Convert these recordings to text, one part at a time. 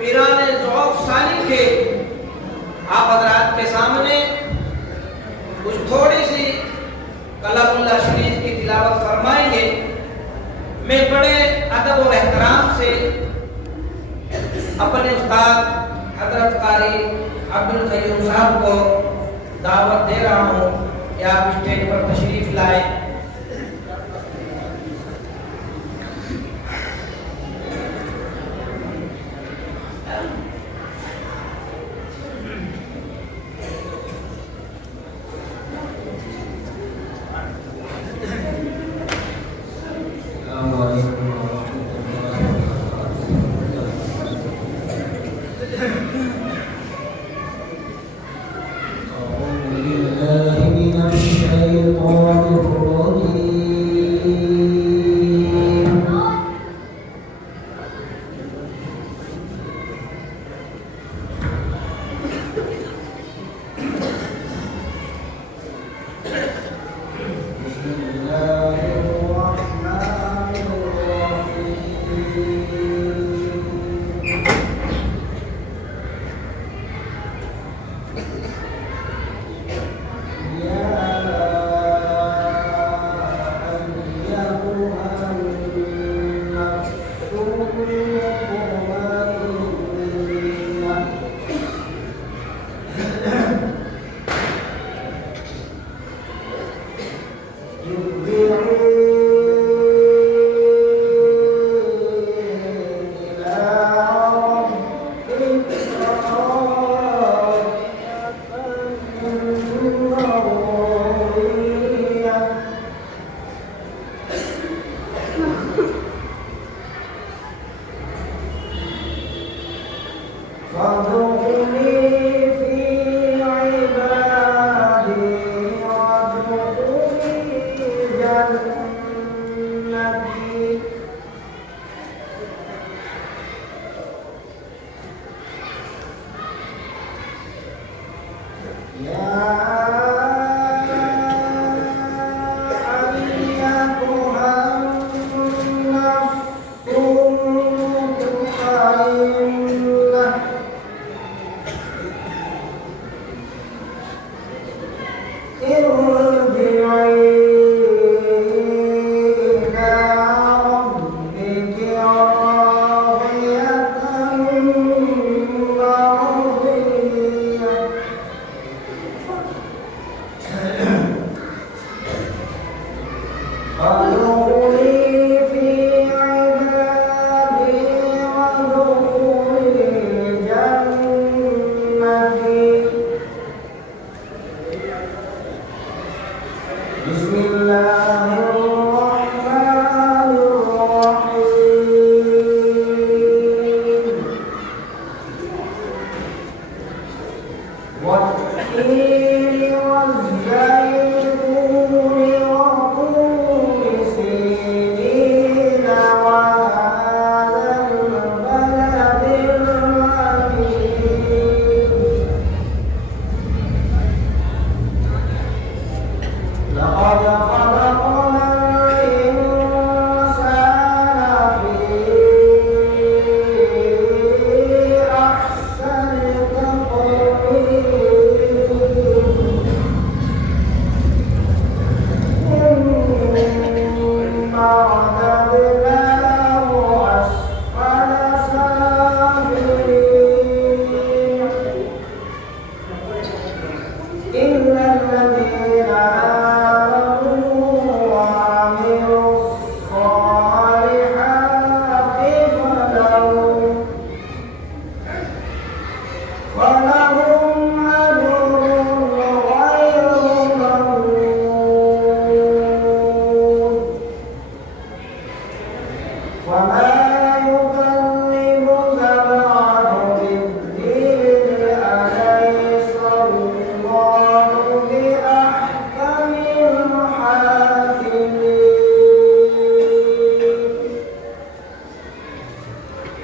پیرانے ذوق کے آپ حضرات کے سامنے کچھ تھوڑی سی کلام اللہ شریف کی تلاوت فرمائیں گے۔ میں بڑے ادب اور احترام سے اپنے استاد حضرت قاری عبدالقیوم صاحب کو دعوت دے رہا ہوں کہ آپ اسٹیج پر تشریف لائیں۔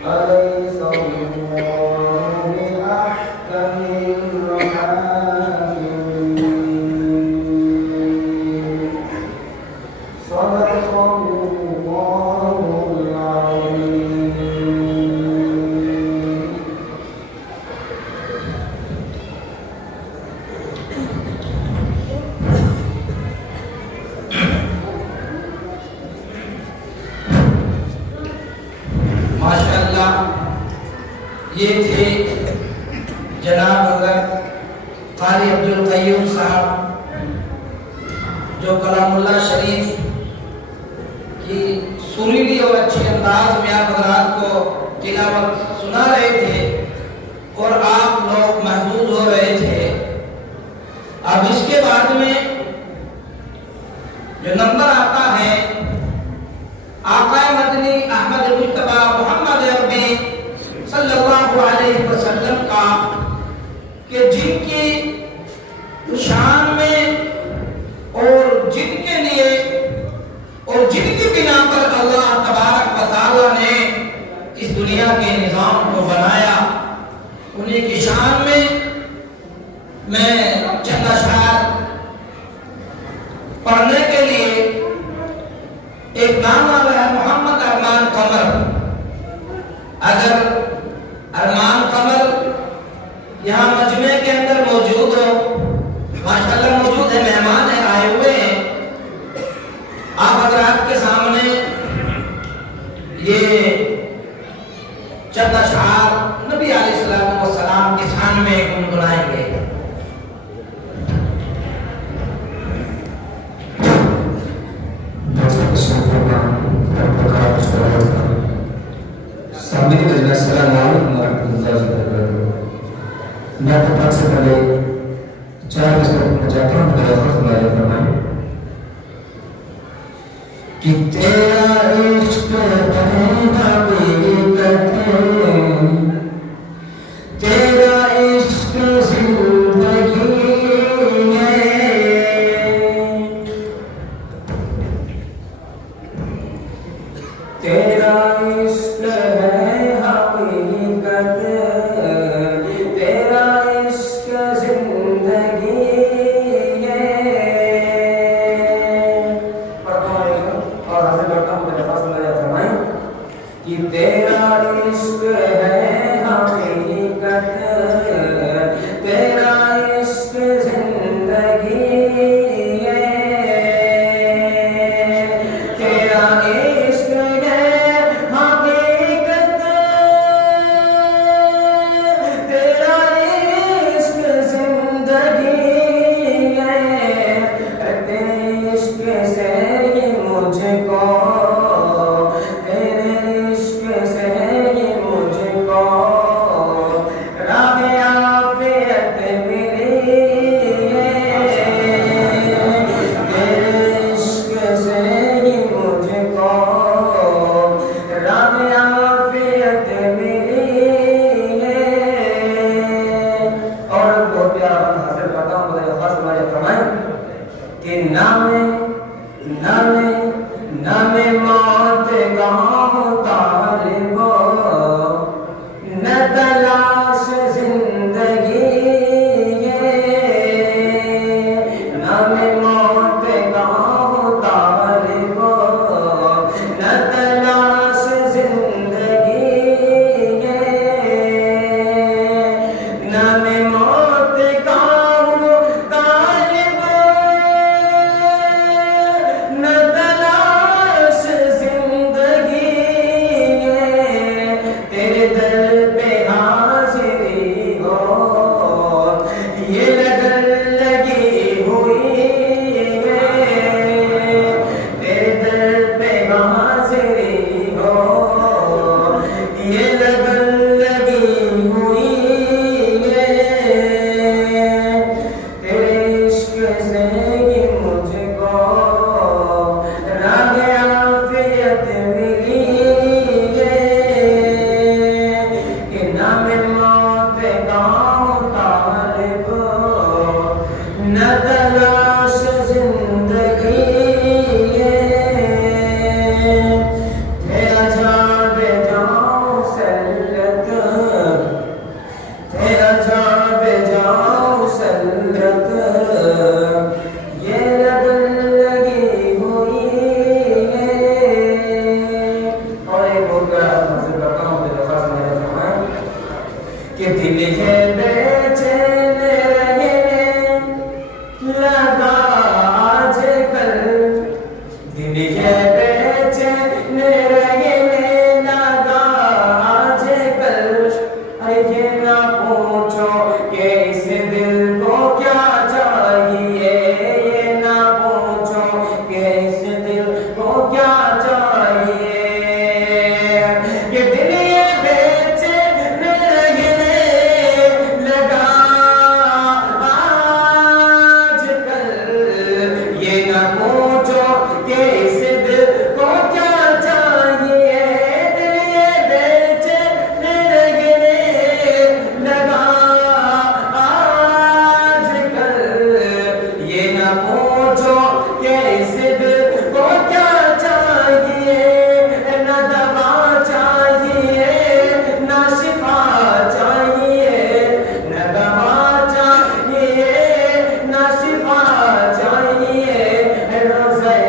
أليس الله بأحكم جناب حضرت قاری عبدالقیوم صاحب جو کلام اللہ شریف کی سریلی اور اچھی انداز میں آپ حضرات کو تلاوت سنا رہے تھے اور آپ لوگ محظوظ ہو رہے تھے. اب اس کے بعد میں جو نمبر آتا ہے آقا مدنی احمد مجتبی محمد عربی صلی اللہ علیہ وسلم کا کہ جن کی شان میں اور جن کے لیے اور جن کی بنا پر اللہ تبارک و تعالی نے اس دنیا کے نظام کو بنایا انہیں کی شان میں چند اشعار پڑھنے کے لیے ایک نام آ رہا ہے محمد ارمان قمر. اگر ارمان قمر یہاں مجمع کے اندر موجود ہو, ماشاءاللہ موجود ہے, مہمان ہیں, آئے ہوئے ہیں, آپ حضرات کے سامنے یہ چند اشعار نبی علیہ السلام کی شان میں گنگنائیں گے. السلام علیکم ورحمۃ اللہ وبرکاتہ. میں آپ سے پہلے 4 بجے چاہتا ہوں درخواست ملاحظہ فرمائیں کہ تیرا عشق بہنا حقیقت تیرا عشق زندگی تیرا عشق ہے حقیقت تیرا عشق زندگی اور حاصل کرتا ہوں میرے پاس مجھے فرمائیں کہ تیرا عشق ہے حقیقت تیرا عشق زندگی I نہ پوچھو کہ اس دل کو کیا چاہیے، یہ نہ پوچھو کہ اس دل کو کیا چاہیے، یہ دل یہ بیچنے لگنے لگا آج کل، یہ نہ پوچھو کہ اس دل کو کیا چاہیے، دل یہ بیچنے لگنے لگا آج کل، یہ نہ پوچھو کہ اس دل کو کیا چاہیے، نہ دوا چاہیے نہ شفا چاہیے، نہ دوا چاہیے نہ شفا چاہیے، روزے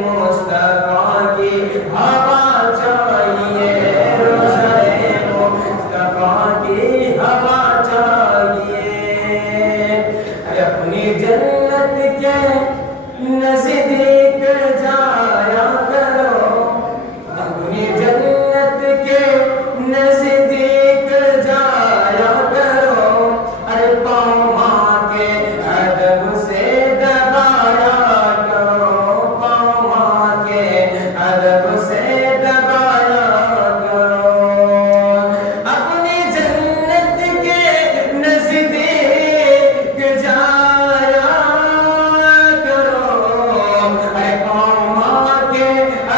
مصطفیٰ کی ہوا چاہیے، روزے مصطفیٰ کی ہوا چاہیے، اپنی جنت کے نزدیک جایا کرو، اپنی جنت کے نزدیک جایا کرو، ارے پاؤں ماں کے ادب سے دبایا کرو، پاؤں ماں کے ادب سے دبایا کرو، اپنی جنت کے نزدیک جایا کرو، ارے پاؤں ماں کے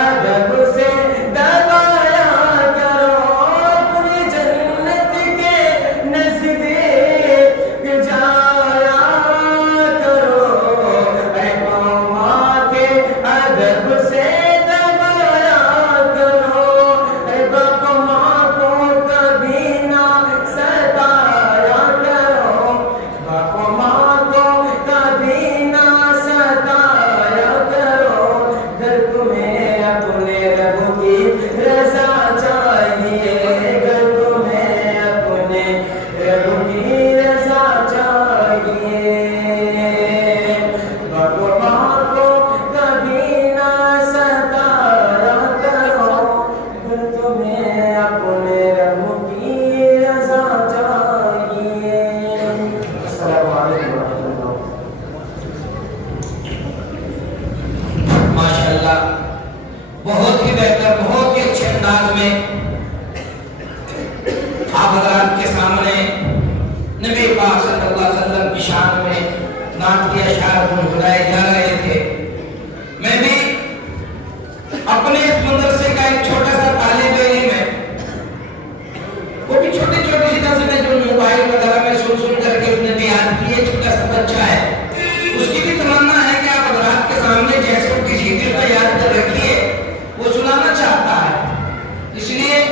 ادب سے دبایا کرو، اپنی جنت کے نزدیک جایا کرو، ارے پاؤں ماں کے ادب سے دبایا کرو، ارے باپ ماں کو کبھی نہ ستایا کرو، باپ ماں کو کبھی نہ ستایا کرو، گر تمہیں اپنے رب کی رضا چاہیے، گر تمہیں اپنے رب کی رضا چاہیے، باپ ماں کو کبھی نہ ستایا کرو، گر تمہیں اپنے رب کی رضا چاہیے۔ السلام علیکم ورحمۃ اللہ۔ ماشاءاللہ بہت ہی بہتر، بہت ہی اچھے انداز میں آپ حضرات کے سامنے نبی پاک صلی اللہ علیہ وسلم کی شان میں نعت کے اشعار گنگنائے جا رہے تھے۔ میں بھی اپنے اس مدرسے کا ایک چھوٹا سا طالب علم ہے، وہ بھی چھوٹی چھوٹی سی نظریں جو موبائل وغیرہ میں سن کر کے اس نے بیان کی ہے، چھوٹا سا بچہ ہے، اس کی بھی تمنا ہے کہ آپ حضرات کے سامنے جیسے کسی دل کا یاد کر رکھیے وہ سنانا چاہتا ہے، اس لیے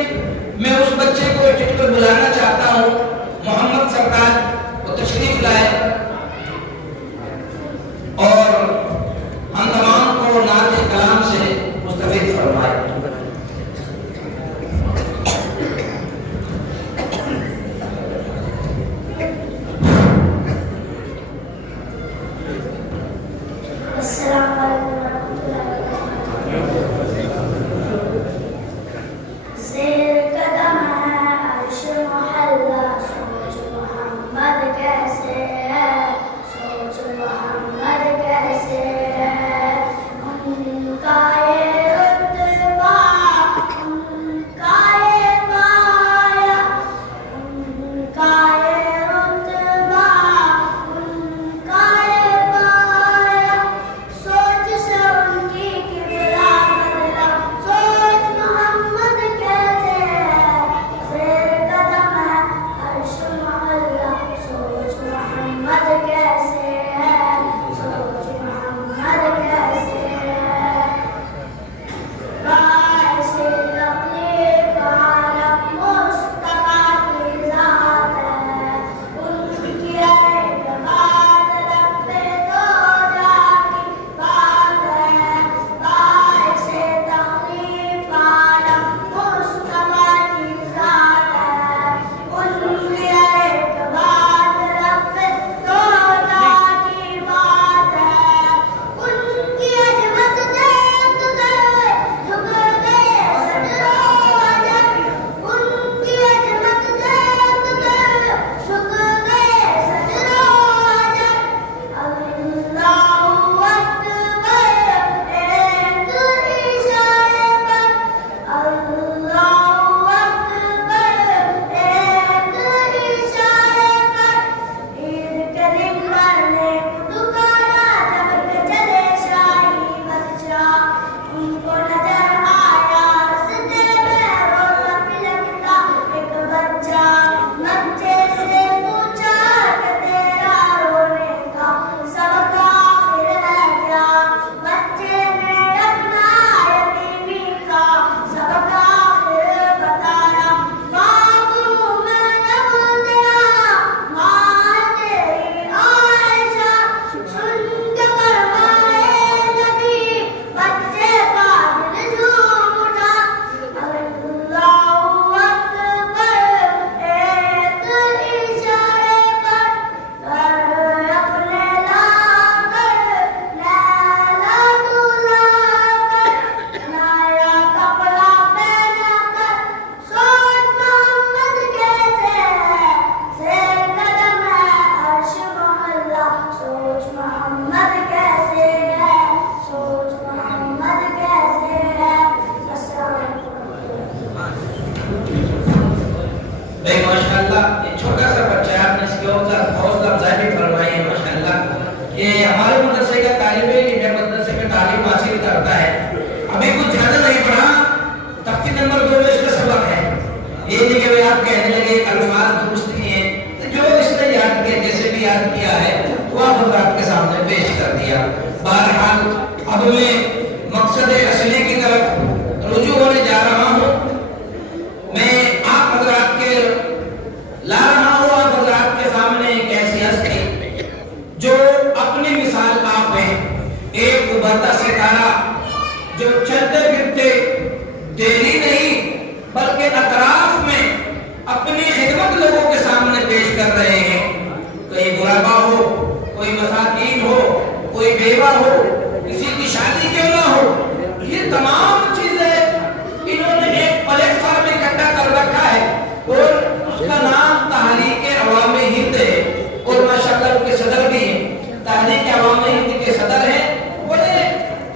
میں اس بچے کو ٹک کر بلانا چاہتا ہوں، محمد سرکار وہ تشریف لائے اور ہم تمام کو نعت کلام سے مستفید فرمائے۔ السلام علیکم ورحمۃ اللہ وبرکاتہ۔ زیر قدم ہے عرش محلہ، سوچ محمد کیسے ہے، سوچ محمد کیسے ہے، ان کا یہ رتبہ، ان کا یہ پایا، ان کا یہ رتبہ، ان کا یہ پایا، سوچ سے ان کی قبلہ بدلا، سوچ محمد کیسے ہے، زیر قدم ہے عرش محلہ، سوچ محمد یاد کیا ہے وہ آپ حضرات کے سامنے پیش کر دیا. بہرحال اب میں مقصد اصلی کی طرف رجوع ہونے جا رہا ہوں. میں آپ حضرات کے لا رہا ہوں آپ حضرات کے سامنے ایک ایسی ہستی جو اپنی مثال آپ ہیں. ایک ابھرتا ستارہ جو چلتے پھرتے دہلی نہیں بلکہ اطراف میں اپنی خدمت لوگوں کے سامنے پیش کر رہے ہیں. کوئی غربا ہو, کوئی مساکین ہو, کوئی بیوہ ہو, کسی کی شادی کیوں نہ ہو, یہ تمام چیزیں انہوں نے ایک پلیٹ فارم اکٹھا کر رکھا ہے اور اس کا نام تحریک عوام ہند ہے. اور ماشاءاللہ ان کے صدر بھی ہیں, تحریک عوام ہند کے صدر ہیں. بڑے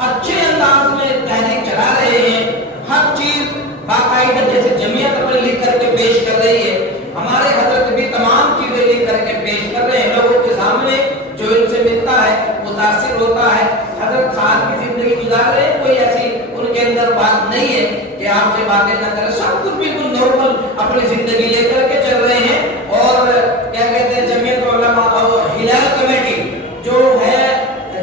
اچھے انداز میں تحریک چلا رہے ہیں. ہر چیز باقاعدہ جیسے جمعیت اپنے لکھ کر کے پیش کر رہی ہے, ہمارے حضرت بھی تمام چیزیں لکھ کر کے پیش کر رہے ہیں. لوگوں کے سامنے جو ان سے ملتا ہے متاثر ہوتا ہے. حضرت صاحب کی زندگی گزار رہے ہیں, کوئی ایسی ان کے اندر بات نہیں ہے کہ آپ سے باتیں نہ کریں. سب کچھ بالکل نارمل اپنی زندگی لے کر کے چل رہے ہیں. اور کیا کہتے ہیں جمعیت علماء اور ہلال کمیٹی جو ہے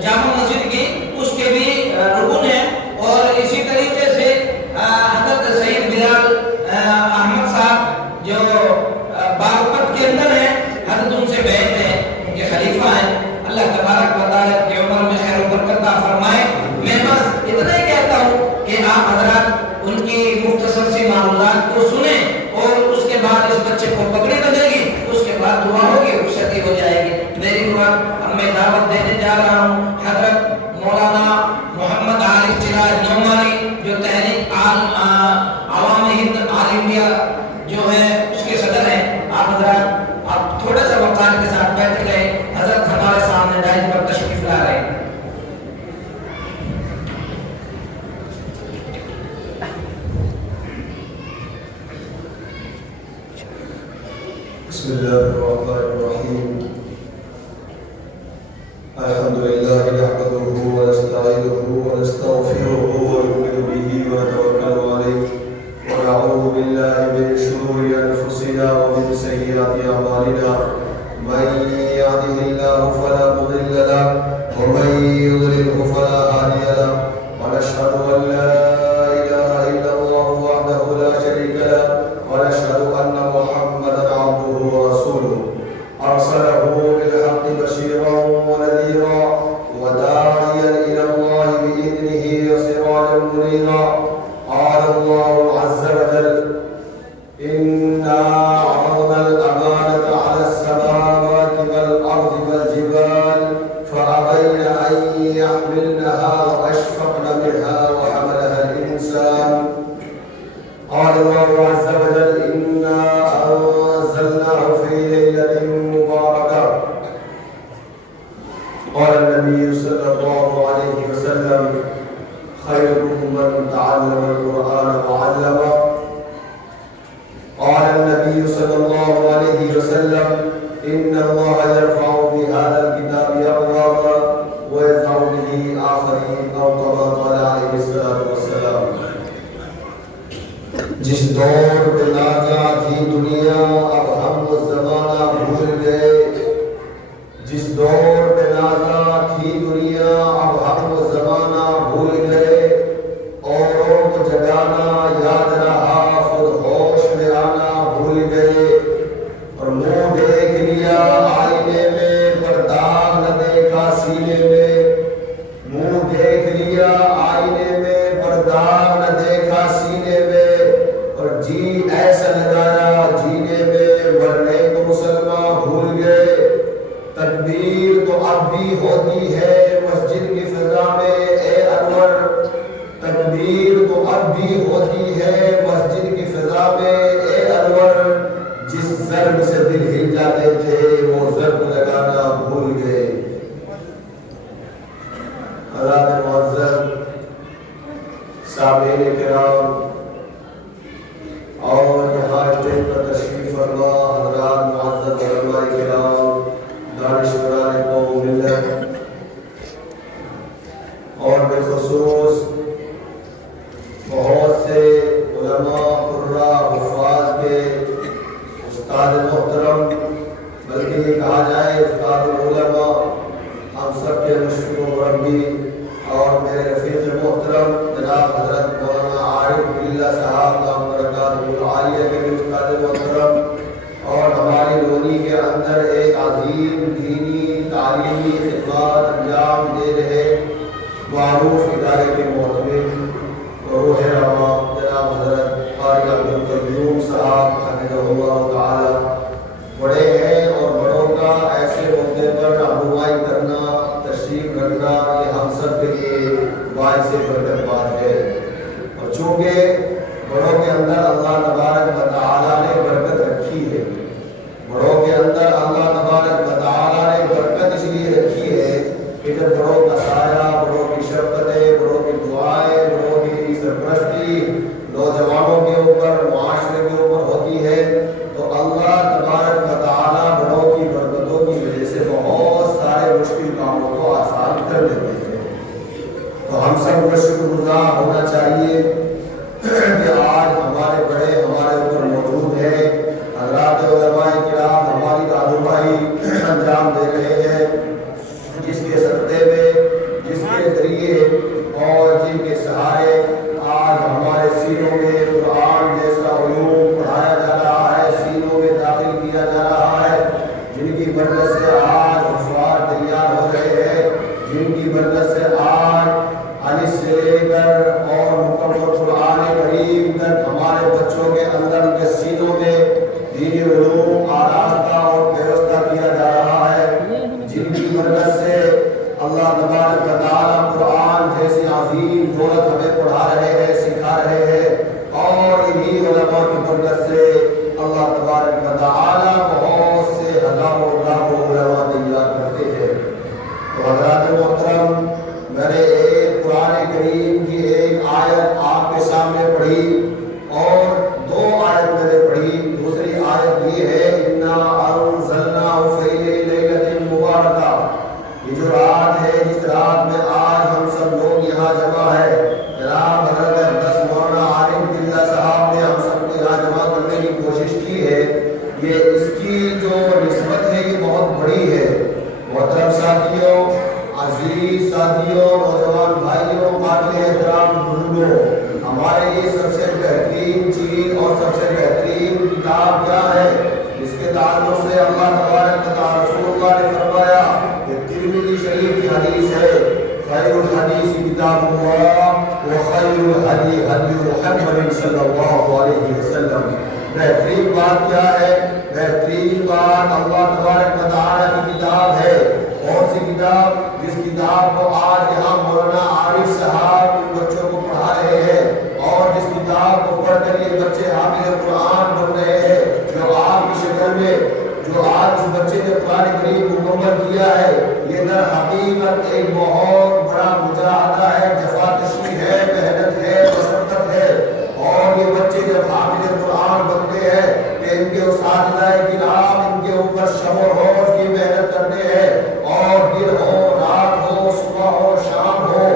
جامع مسجد کی اس کے بھی رکن ہیں. اور اسی طریقے سے حضرت سید بلال احمد صاحب جو باغپت کے اندر ہیں, حضرت ان سے بیعت ہیں, ان کے خلیفہ ہیں. اللہ تبارک و تعالیٰ کی عمر میں خیر و برکت عطا فرمائے. میں بس اتنا ہی کہتا ہوں کہ آپ حضرات ان کی مختصر سی معلومات کو سنیں اور اس کے بعد اس بچے کو پگڑی بندھے گی, اس کے بعد دعا ہوگی, رخصتی ہو جائے گی. میری مراد اب میں دعوت دینے جا رہا ہوں حضرت مولانا محمد عارف چراغ نعمانی جو تحریک عوام ہند آل انڈیا جو ہے اس کے صدر ہیں. آپ حضرات آپ تھوڑا سا وقار کے ساتھ بیٹھ گئے. حضرت ہمارے سامنے دائز پر تشریف لا رہے ہیں. بسم الله الرحمن الرحيم. الحمد لله نحمده ونستعينه ونستغفره ونؤمن به ونتوكل عليه ونعوذ بالله من شرور انفسنا ومن سيئات اعمالنا. من يهده الله فلا مضل له ومن يضلله فلا هادي له. ونشهد ان لا اله الا الله وحده لا شريك له ونشهد ان محمدا عبده ورسوله ارسله بالحق بشيرا ونذيرا وداعيا الى الله باذنه وسراجا منيرا. قال الله عز وجل انا عرضنا الامانه على السماوات والارض والجبال فابين ان يحملنها واشفقن منها وحملها الانسان. قال الله عز وجل انا انزلناه في ليله مباركه. قال النبي صلى الله عليه وسلم خيركم من تعلم القرآن وعلمه. قال النبي صلى الله عليه وسلم إن الله يرفع بهذا الكتاب أقواما ويدفع به آخرين أو كما قال عليه الصلاة والسلام. جس دور میں نازا تھی دنیا اب ہم وہ زمانہ بھول گئے. جس دور میں نازا تھی دنیا اب ہم وہ زمانہ بھول گئے. اوروں کو جگانا یاد رہا خود ہوش میں آنا بھول گئے. اور منہ دیکھ لیا آئینے میں پر داغ نہ دیکھا سینے میں. منہ دیکھ لیا آئینے میں پر داغ نہ دیکھا سینے میں. اور جی ایسا لگایا جینے میں مرنے کو مسلمان بھول گئے. تکبیر تو اب بھی ہوتی ہے مسجد کی فضا میں اے انور. تکبیر تو اب بھی ہوتی ہے مسجد کی فضا میں اے انور. جس ضرب سے دل ہل جاتے تھے وہ ضرب لگانا بھول گئے. حضرات معزز سامعین کرام اور یہاں اسٹیج پر تشریف فرما حضرات معزز علماء کرام دانشوران قوم ملت اور بالخصوص بہت سے علماء قراء حفاظ کے استاد محترم کہا جائے استاد العلماء، ہم سب کے مشفق و مربی اور میرے رفیق محترم جناب حضرت مولانا عارف باللہ صاحب دامت برکاتہ العالیہ کے بھی استاد محترم، اور ہماری لونی کے اندر ایک عظیم دینی تعلیمی خدمات انجام دے رہے معروف ادارے کے محتمل روح رواں جناب حضرت قاری عبدالقیوم صاحب حفظہ اللہ تعالی بڑے ہیں، اور بڑوں کا ایسے موقع پر رہنمائی کرنا، تشریف رکھنا، یہ ہم سب کے لیے باعث برکت بات ہے۔ اور چونکہ بڑوں کے اندر اللہ تبارک و تعالیٰ نے برکت رکھی ہے، بڑوں کے اندر اللہ تبارک و تعالیٰ نے برکت اس لیے رکھی ہے کہ جب بڑوں کا سایہ، بڑوں کی شفقتیں، بڑوں کی دعائیں، بڑوں کی سرپرستی نوجوانوں کے اوپر، معاشرے کے اوپر ہوتی ہے تو اللہ تبارک و تعالیٰ بڑوں کی برکتوں کی وجہ سے بہت سارے مشکل کاموں کو آسان کر دیتے ہیں۔ تو ہم سب کو شکر گزار ہونا چاہیے کہ آج ہمارے بڑے ہمارے اوپر موجود ہیں، حضرات علماء کرام ہماری رہنمائی انجام دے رہے ہیں، جس کے صدقے میں، جس کے ذریعے اور جن کے سہارے آج ہمارے سینوں میں قرآن جیسا علوم پڑھایا جا رہا ہے، سینوں میں داخل کیا جا رہا ہے، جن کی برکت سے آج حفاظ تیار ہو رہے ہیں، جن کی برکت سے آج الف سے لے کر اور مکمل قرآن کریم تک ہمارے بچوں کے اندر، ان کے سینوں میں دینی علوم آراستہ اور پیوستہ کیا جا رہا ہے، جن کی برکت سے اللہ تبارک و تعالیٰ قرآن جیسی عظیم دولت ہمیں پڑھا رہے ہیں، سکھا رہے ہیں، اور انہی علماء کی برکت سے اللہ تبارک و تعالیٰ بہت سے ہزاروں لاکھوں علماء تیار کرتے ہیں۔ تو حضرات محترم، میں نے ایک قرآن کریم کی ایک آیت آپ کے سامنے پڑھی اور دو آیت میں نے پڑھی۔ دوسری آیت یہ ہے اِنَّا أَنزَلْنَاهُ فِي لَيْلَةٍ مُبَارَكَةٍ، یہ جو رات ہے، جس رات میں آج ہم سب لوگ یہاں جمع ہے، جناب حضرت مولانا عارف باللہ صاحب نے ہم سب کو یہاں جمع کرنے کی کوشش کی ہے، یہ اس کی جو نسبت ہے یہ بہت بڑی ہے۔ محترم ساتھیوں، عزیز ساتھیوں، نوجوان بھائیوں، قابل احترام بزرگوں، ہمارے لیے سب سے بہترین چیز اور سب سے بہترین کتاب کیا ہے؟ اس کے تعلق سے اللہ تبارک و تعالیٰ رسول اللہ نے فرمایا، یہ ترمذی شریف کی حدیث ہے، خیر الحدیث کتاب اللہ وخیر الہدی ہدی محمد صلی اللہ علیہ وسلم۔ بہترین بات کیا ہے؟ بہترین بات اللہ تبارک و تعالیٰ کی کتاب ہے۔ کون سی کتاب؟ جس کتاب کو آج یہاں مولانا عارف صاحب ان بچوں کو پڑھا رہے ہیں، اور جس کتاب کو پڑھ کر یہ بچے حافظ قرآن بن رہے ہیں، جو آپ کی شکل میں جو آج اس بچے نے قرآن کریم مکمل کیا ہے، یہ در حقیقت ایک بہت بڑا مجاہدہ ہے، جفاکشی ہے، محنت ہے، مشقت ہے۔ اور یہ بچے جب حافظ قرآن بنتے ہیں کہ ان کے اساتذہ کرام ان کے اوپر شب و روز کی محنت کرتے ہیں، اور دن ہو، رات ہو، صبح ہو، شام ہو،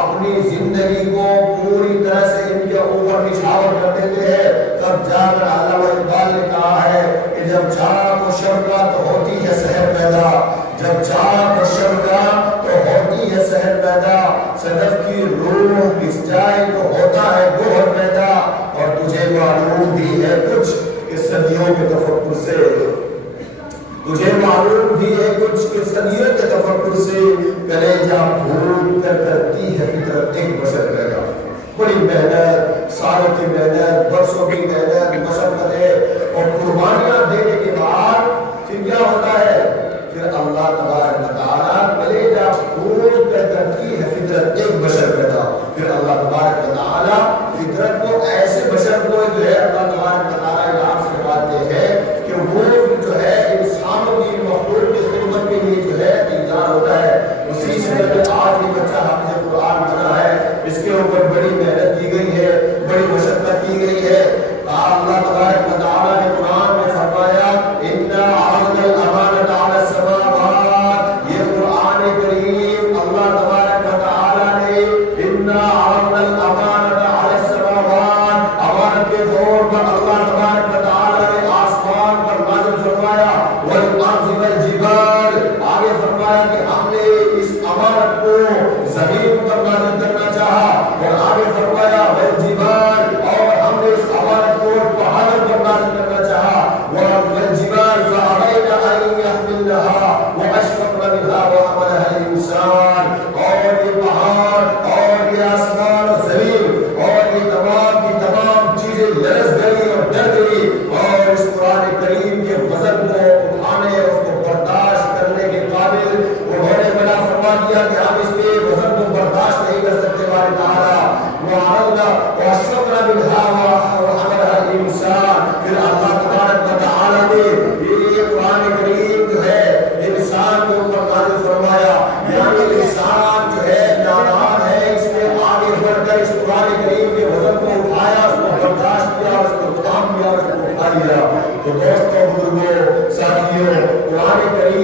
اپنی زندگی کو پوری طرح سے ان کے اوپر نچھاور کر دیتے ہیں۔ تب جا کر علامہ اقبال نے کہا ہے کہ جب چاک و شب کا تو ہوتی ہے سحر پیدا، جب چاک و شب کا تو ہوتی ہے سحر پیدا، صدف کی روح کس جائے تو ہوتا ہے گوہر پیدا، اور تجھے معلوم بھی ہے کچھ کہ صدیوں کے تفکر سے، تجھے معلوم بھی ہے کچھ کہ صدیوں کے تفکر سے کلیجہ پھول کر کرتی ہے فطرت ایک بشر پیدا۔ بڑی محنت، سالوں کی محنت، برسوں کی محنت، مشقتیں اور قربانیاں دینے کے بعد پھر کیا ہوتا ہے؟ پھر اللہ تبارک و تعالیٰ کلیجہ پھول کر کرتی ہے فطرت ایک بشر پیدا۔ پھر اللہ تبارک و تعالیٰ فطرت کو ایسے بشر کو جو ہے اللہ تبارک و تعالیٰ یہاں سے بتاتے ہیں کہ وہ جو ہے انسانوں کی مخلوق کی خدمت کے لیے جو ہے تیار ہوتا ہے۔ اسی سے آج یہ بچہ حافظ قرآن بنا ہے، اس کے اوپر بڑی محنت کی گئی ہے، بڑی مشقت کی گئی ہے۔ اللہ تبارک و تعالیٰ نے قرآن میں فرمایا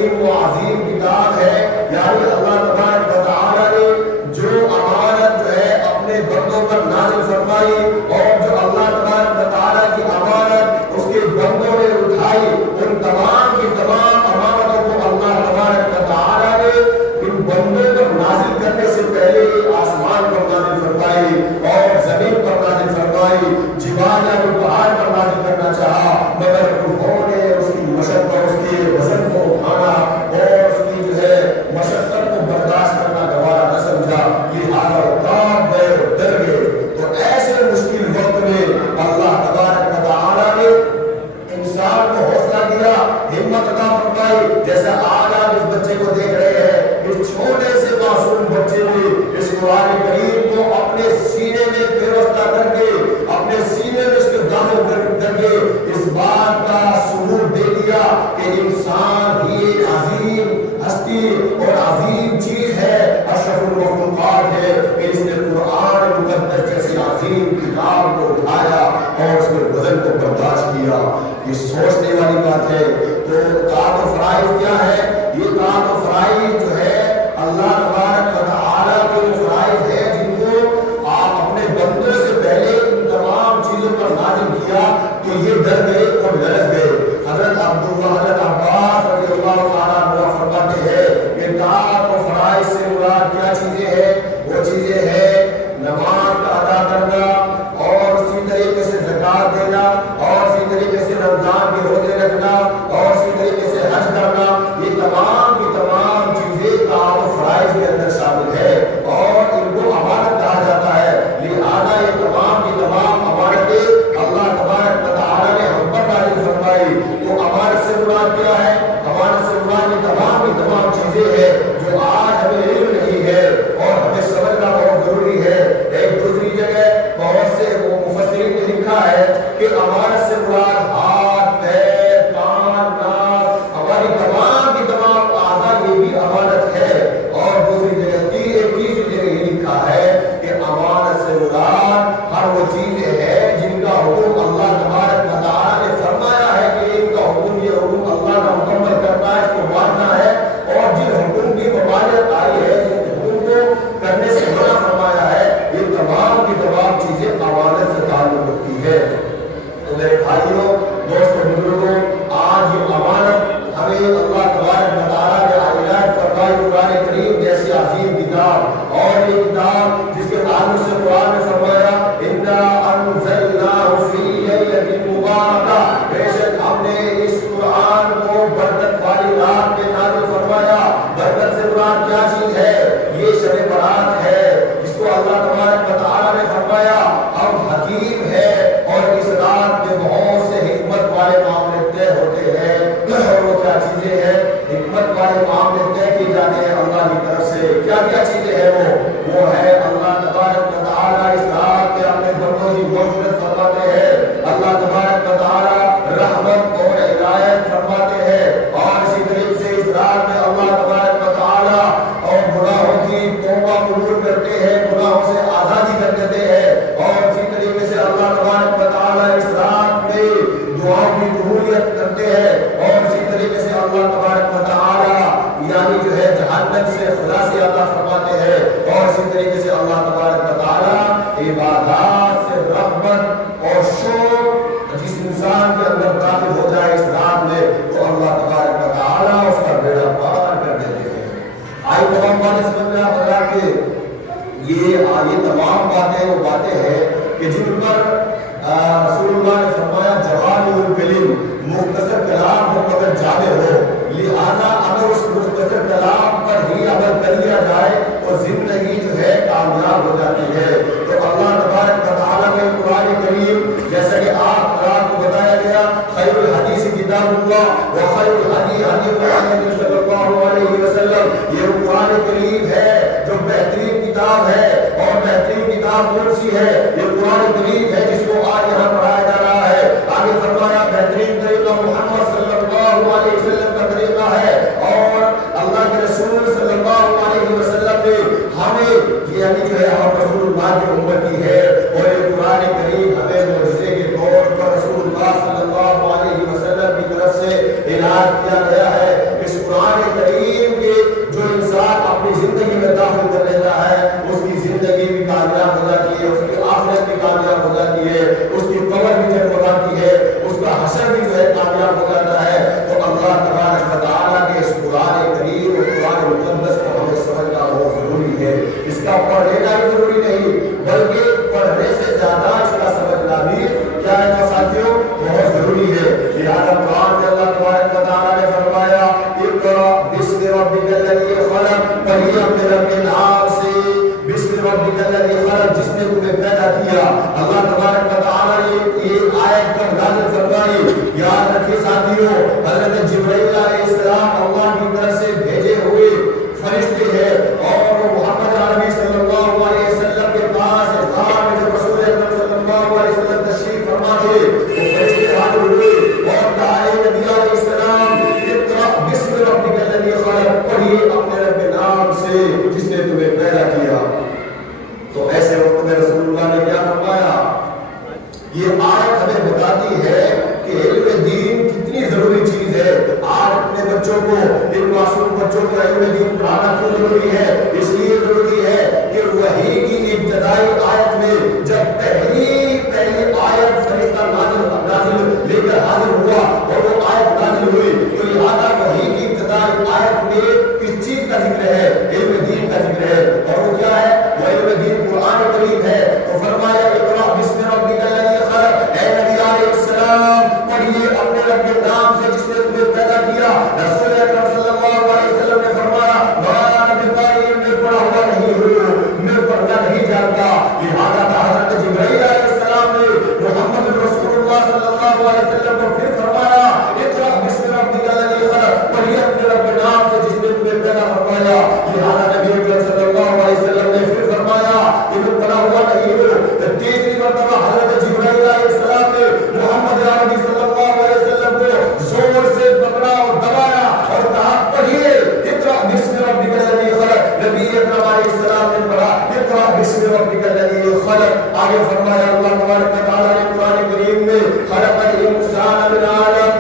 کریم وہ عظیم کتاب ہے، یعنی اللہ تبارک و تعالیٰ نے جو امانت جو ہے اپنے بندوں پر نازل فرمائی، اور جو اللہ تبارک و تعالیٰ کی امانت اس کے بندوں نے اٹھائی، ان تمام کی تمام امانتوں کو اللہ تبارک و تعالیٰ نے ان بندوں پر نازل کرنے سے پہلے آسمان پر نازل فرمائی اور زمین پر نازل فرمائی، جبال یا پہاڑ پر نازل کرنا چاہا، مگر انہوں نے اس کی مشقت اور اس کے وزن کو اٹھانا اور اس کی جو ہے مشقت کو برداشت کرنا گوارا نہ سمجھا، لہٰذا کام گئے اور ڈر گئے۔ تو ایسے مشکل وقت میں اللہ تبارک و تعالیٰ نے انسان کو حوصلہ دیا، ہمت عطا فرمائی، جیسا آج آپ اس بچے کو دیکھ رہے ہیں، اس چھوٹے سے معصوم بچے نے اس قرآن کریم کو اپنے سینے میں پیوستہ کر کے، اپنے سینے میں اس کو داخل کر کے اس بات کا ثبوت دے دیا کہ انسان ہی ایک عظیم ہستی اور عظیم چیز ہے، اشرف المخلوقات ہے، کہ اس نے قرآن مقدس جیسی عظیم کتاب کو اٹھایا اور اس کے وزن کو برداشت کیا۔ یہ سوچنے والی بات ہے۔ تو طاعت و فرائض کیا ہے؟ یہ طاعت و فرائض جو ہے اللہ تبارک و تعالیٰ کے فرائض ہے جن کو آپ اپنے بندوں سے پہلے ان تمام چیزوں پر نازل کیا تو یہ ڈر گئے اور لرز گئے۔ حضرت حضرت عباس رضی اللہ تعالیٰ عنہ فرماتے ہیں کہ طاعت و فرائض سے مراد کیا چیزیں ہیں؟ وہ چیزیں ہیں نماز کا ادا کرنا اور اسی طریقے سے زکات دینا اور اسی طریقے سے رمضان کے روزے رکھنا اور اسی طریقے سے حج کرنا، یہ تمام کی تمام چیزیں طاعت و فرائض کے اندر شامل ہے اور ان کو امانت کہا جاتا ہے۔ لہٰذا یہ تمام کی تمام امانتیں اللہ تبارک و تعالیٰ نے ہم پر نازل فرمائی۔ تو امانت سے مراد کیا ہے؟ امانت سے مراد یہ تمام کی تمام چیزیں ہیں جو آج ہمیں علم نہیں ہے اور ہمیں سمجھنا بہت ضروری ہے۔ ایک دوسری جگہ بہت سے مفسرین نے لکھا ہے کہ امانت سے مراد ہاتھ، پیر، کان، ناک، ہماری تمام کی تمام اعضاء یہ بھی امانت ہے۔ اور دوسری جگہ تیسری جگہ یہ لکھا ہے کہ امانت سے مراد ہر وہ چیزیں ہیں جن کا حکم اللہ تبارک و تعالیٰ نے فرمایا ہے کہ ان کا حکم، یہ حکم اللہ کا مکمل کرنا ہے، اس کو ماننا ہے، اور جن حکم کی ممانعت آئی ہے، جن حکم کو کرنے سے منع فرمایا ہے، یہ تمام کی تمام چیزیں امانت سے تعلق رکھتی ہے۔ تو میرے بھائیوں، دوستوں، بزرگوں، آج یہ امانت ہمیں اللہ تبارک و تعالیٰ نے عنایت فرمائی قرآن کریم جیسی عظیم کتاب، اور یہ کتاب جس کے تعلق سے قرآن نے فرمایا اِنَّا أَنزَلْنَاهُ فِي لَيْلَةٍ مُبَارَكَةٍ، بے شک ہم نے اس قرآن کو برکت والی رات میں نازل فرمایا۔ برکت سے مراد کیا چیز ہے؟ یہ شب برات ہے جس کو اللہ تبارک و تعالیٰ نے فرمایا ہم حکیم ہے، اور اس رات میں بہت سے حکمت والے معاملے طے ہوتے ہیں۔ اور وہ کیا چیزیں ہیں؟ حکمت والے معاملے طے کیے جاتے ہیں اللہ کی طرف سے۔ کیا کیا چیزیں ہیں وہ ہے اللہ تبارک و تعالیٰ اس رات میں اپنے بندوں کی مغفرت فرماتے ہیں، اللہ تبارک و تعالیٰ رحمت اور عنایت فرماتے ہیں، اور اسی طریقے سے اس رات میں اللہ تبارک و تعالیٰ اور گناہوں کی توبہ قبول کرتے ہیں، گناہوں سے آزادی کر دیتے ہیں، اور اسی طریقے سے اللہ تبارک و تعالیٰ اس رات میں دعاؤں کی قبولیت کرتے ہیں، اور اسی طریقے سے اللہ تبارک و تعالیٰ یعنی جو ہے جہنم سے خلاصی عطا فرماتے ہیں، اور اسی طریقے سے اللہ تبارک و تعالیٰ عبادات سے رغبت اور شوق جس انسان کے اندر داخل ہو جائے اس رات میں تو اللہ تبارک و تعالیٰ اس کا بیڑا پار کر دیتے ہیں۔ آئی تمام باتیں سمجھ میں آپ بتا کہ یہ تمام باتیں وہ باتیں ہیں کہ جن پر رسول اللہ نے فرمایا جوامع الکلم، مختصر کلام ہو مگر جامع ہو، لہذا اگر اس مختصر کلام پر ہی عمل کر لیا جائے تو زندگی جو ہے کامیاب ہو جاتی ہے۔ تو اللہ تبارک و تعالیٰ کے قرآن کریم جیسا کہ آپ رات کو بتایا گیا، خیر الحدیث کتاب اللہ و خیر الحدی حدیث محمد صلی اللہ علیہ وسلم، یہ قرآن کریم ہے جو بہترین کتاب ہے، اور بہترین کتاب کون سی ہے؟ یہ قرآن کریم ہے جس کو آج یہاں پڑھایا جا رہا ہے۔ آگے فرمایا بہترین طریقہ محمد صلی اللہ علیہ وسلم کا طریقہ ہے، اور اللہ کے رسول صلی اللہ علیہ وسلم نے ہمیں یعنی جو ہے ہم رسول اللہ کی امتی ہے، اور یہ قرآن کریم ہمیں معجزے کے طور پر رسول اللہ صلی اللہ علیہ وسلم کی طرف سے عنایت کیا گیا ہے۔ اس قرآن کو، ان معصوم بچوں کو علم دین پڑھانا کیوں ضروری ہے؟ اس لیے ضروری ہے کہ وحی کی ابتدائی آیت میں جب پہلی آیت فرشتہ نازل لے کر حاضر ہوا اور وہ آیت نازل ہوئی، تو لہٰذا وحی کی ابتدائی آیت میں کس چیز کا ذکر ہے؟ علم دین کا ذکر ہے، اور وہ کیا ہے؟ وہ علم دین قرآن کریم ہے۔ تو فرمایا اقرأ بسم ربک الذی خلق، اے نبی علیہ السلام پڑھیے اپنے رب کے نام سے جس نے تمہیں پیدا کیا۔ رسول اکرم صلی اللہ علیہ وسلم نے فرمایا میں پڑھا ہوا نہیں ہوں، میں پڑھنا نہیں جانتا، لہٰذا حضرت جبرائیل علیہ السلام نے محمد رسول اللہ صلی اللہ علیہ وسلم کو پھر فرمایا اقرأ بسم ربک الذی خلق، پڑھیے اپنے رب کے نام سے جس نے تمہیں پیدا فرمایا۔ لہٰذا نبی اکرم صلی اللہ علیہ وسلم نے پھر فرمایا کہ تم پڑھا ہوا نہیں ہو۔ تیسری مرتبہ حضرت جبرائیل علیہ السلام نے محمد عربی صلی اللہ علیہ وسلم کو زور سے پکڑا اور دبایا اور کہا پڑھیے اقرأ بسم ربک الذی خلق۔ نبی اکرم علیہ السلام نے پڑھا اقرأ بسم ربک الذی خلق۔ آگے فرمایا اللہ تبارک و تعالیٰ نے قرآن کریم میں خلق الانسان من علق،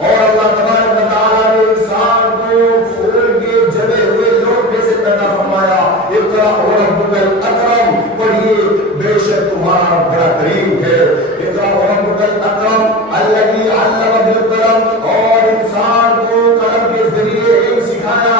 اور اللہ تبارک و تعالیٰ نے انسان کو خون کے جمے ہوئے لوٹے سے پیدا فرمایا۔ اقرأ وربک الاکرم، پڑھیے بے شک تمہارا بڑا کریم ہے۔ اقرأ وربک الاکرم الذی علم بالقلم، اور انسان کو قلم کے ذریعے علم سکھایا۔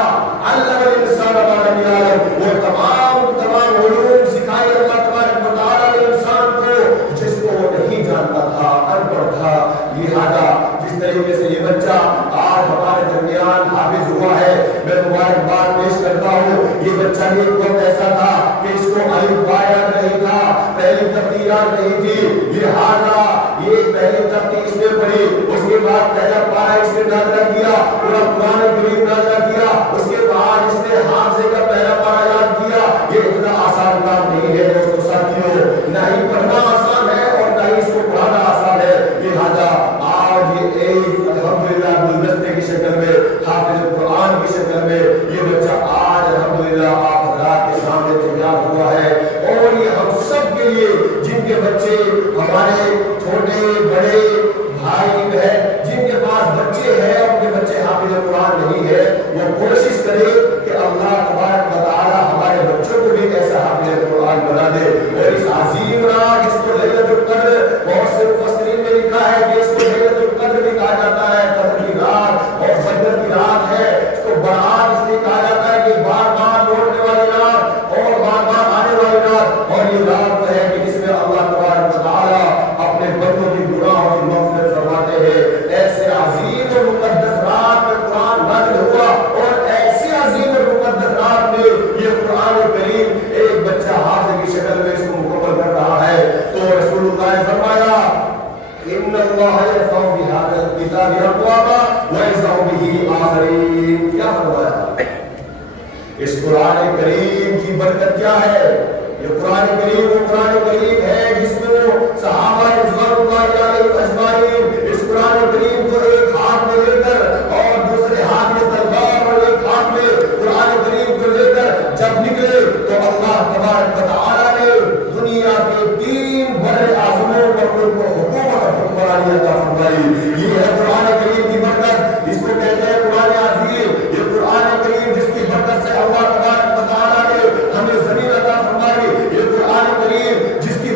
علم الانسان ما لم یعلم، وہ تمام علوم سکھائے اللہ تبارک و تعالیٰ نے انسان کو جس کو وہ نہیں جانتا تھا، ان پڑھ تھا۔ لہٰذا جس طریقے سے یہ بچہ آج ہمارے درمیان حافظ ہوا ہے، میں مبارکباد پیش کرتا ہوں۔ یہ بچہ ایک وقت ایسا تھا کہ اس کو الف با یاد نہیں تھا، پہلی تختی یاد نہیں تھی، لہٰذا یہ پہلی تختی اس نے پڑھی، اس کے بعد پہلا پارہ اس نے نازلہ کیا، پورا قرآن کریم نازلہ کیا، اس کے بعد اس نے حافظے کا پہلا پارہ یاد کیا۔ یہ اتنا آسان کام نہیں ہے دوستو ساتھیوں، نہ ہی پڑھنا آسان ہے اور نہ ہی اس کو پڑھانا آسان ہے۔ لہٰذا آج یہ ایک الحمدللہ گلدستے کی شکل میں، حافظ قرآن کی شکل میں یہ بچہ آج الحمدللہ آپ حضرات کے سامنے تیار ہوا ہے۔ اور یہ ہم سب کے لیے جن کے بچے ہمارے چھوٹے بڑے بھائی بہن جن کے پاس بچے ہیں اور ان کے بچے حافظ قرآن نہیں ہے، وہ کوشش کرے کہ اللہ تبارک و تعالیٰ ہمارے بچوں کو بھی ایسا حافظ قرآن بنا دے۔ اور اس عظیم رات جس کو لیلۃ القدر، بہت سے مفسرین نے لکھا ہے کہ اس کو لیلۃ القدر بھی کہا جاتا ہے، قدر کی رات اور بدر کی رات ہے۔ اس کو برات اس لیے کہا جاتا ہے کہ بار بار لوٹنے والی رات اور بار بار آنے والی رات، اور یہ رات ہے کہ جس میں اللہ تبارک و تعالیٰ اپنے بندوں کی گناہوں کی مغفرت فرماتے ہیں۔ ایسے عظیم اور مقدس رات میں قرآن نازل ہوا، اور ایسی عظیم اور مقدس رات میں یہ قرآن کریم ایک بچہ حافظ کی شکل میں اس کو مکمل کر رہا ہے۔ تو رسول اللہ نے فرمایا ان اللہ یرفع بہذا الکتاب اقواما ویضع بہ آخرین۔ کیا فرمایا؟ اس قرآن کریم کی برکت کیا ہے؟ یہ قرآن کریم وہ قرآن کریم ہے جس میں وہ صحابہ رضوان اللہ علیہم اجمعین اس قرآن کریم کو ایک ہاتھ میں لے کر اور دوسرے ہاتھ میں تلوار اور ایک ہاتھ میں قرآن کریم کو لے کر جب نکلے تو اللہ تبارک و تعالیٰ نے دنیا کے 3 بڑے اعظموں پر ان کو حکومت اور حکمرانی عطا فرمائی۔ یہ ہے قرآن کریم کی برکت، اس کو کہتے ہیں قرآن عظیم۔ یہ قرآن کریم جس کی برکت سے اللہ تبارک و تعالیٰ نے ہمیں زمین عطا فرمائی، یہ قرآن کریم جس کی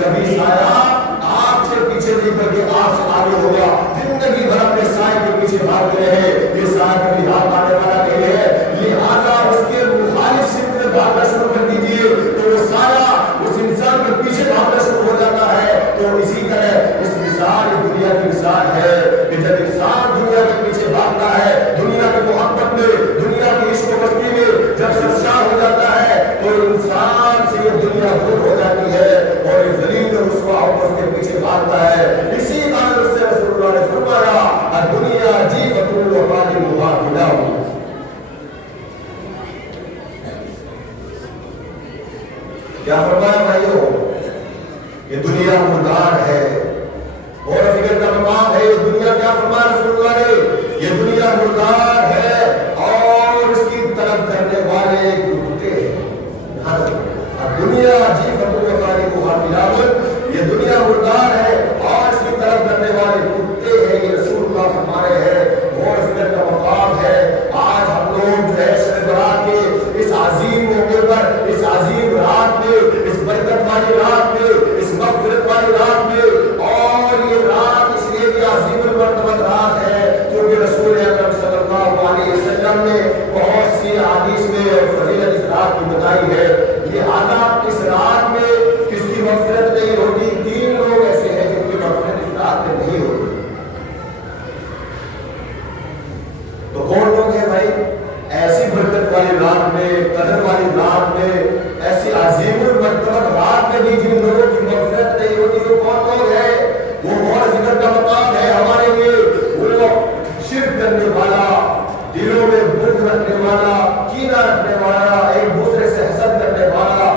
کبھی سایہ آپ سے پیچھے نہیں بلکہ آپ سے آگے ہوگا. زندگی بھر اپنے سائے کے پیچھے بھاگتے رہے, یہ سایہ کبھی ہاتھ آنے والا نہیں ہے. لہٰذا اس کے مخالف سمت میں بھاگنا شروع کر دیجیے تو وہ سایہ اس انسان کے پیچھے بھاگنا شروع ہو جاتا ہے. تو اسی طرح اس مثال دنیا کی مثال ہے کہ جب انسان دنیا کے پیچھے بھاگتا ہے, دنیا کی محبت میں, دنیا کی عشق و مستی میں جب سرشار ہو جاتا ہے تو انسان سے یہ دنیا دور ہو جاتی ہے اور یہ ذلیل اور رسوا ہو کر اس کے پیچھے بھاگتا ہے. اسی کارن سے رسول اللہ نے فرمایا دنیا جیفۃ وقال مبادلہ. کیا فرمایا بھائیو, یہ دنیا مردار ہے اور فکر کا مقام ہے. یہ دنیا کیا فرمایا رسول اللہ نے, یہ دنیا مردار ہے اور اس کی طلب کرنے والے کتے ہیں. دنیا جیفۃ وقال مبادلہ, یہ دنیا مردار ہے اور اس کی طلب کرنے والے کتے ہیں. یہ رسول اللہ فرما رہے ہیں اور فکر کا مقام ہے. آج ہم لوگ جو ہے شب برات کے اس عظیم موقع پر, اس عظیم رات میں, اس برکت والی رات میں, اس مغفرت والی رات میں, اور یہ رات اس لیے بھی عظیم المرتبہ رات ہے کیونکہ رسول اکرم صلی اللہ علیہ وسلم نے بہت سی احادیث میں اور فضیلت اس رات کی بتائی ہے. لہٰذا اس رات میں کس کی مغفرت نہیں ہوتی؟ 3 لوگ ایسے ہیں جن کی مغفرت اس رات میں نہیں ہوتی. تو کون لوگ ہیں بھائی؟ ایسی برکت والی رات میں, قدر والی رات میں, ایسی عظیم المرتبہ رات میں بھی جن لوگوں کی مغفرت نہیں ہوتی وہ کون لوگ ہیں؟ وہ بہت ذکر کا مقام ہے ہمارے لیے. وہ شرک کرنے والا, دلوں میں بغض رکھنے والا, کینہ رکھنے والا, ایک دوسرے سے حسد کرنے والا,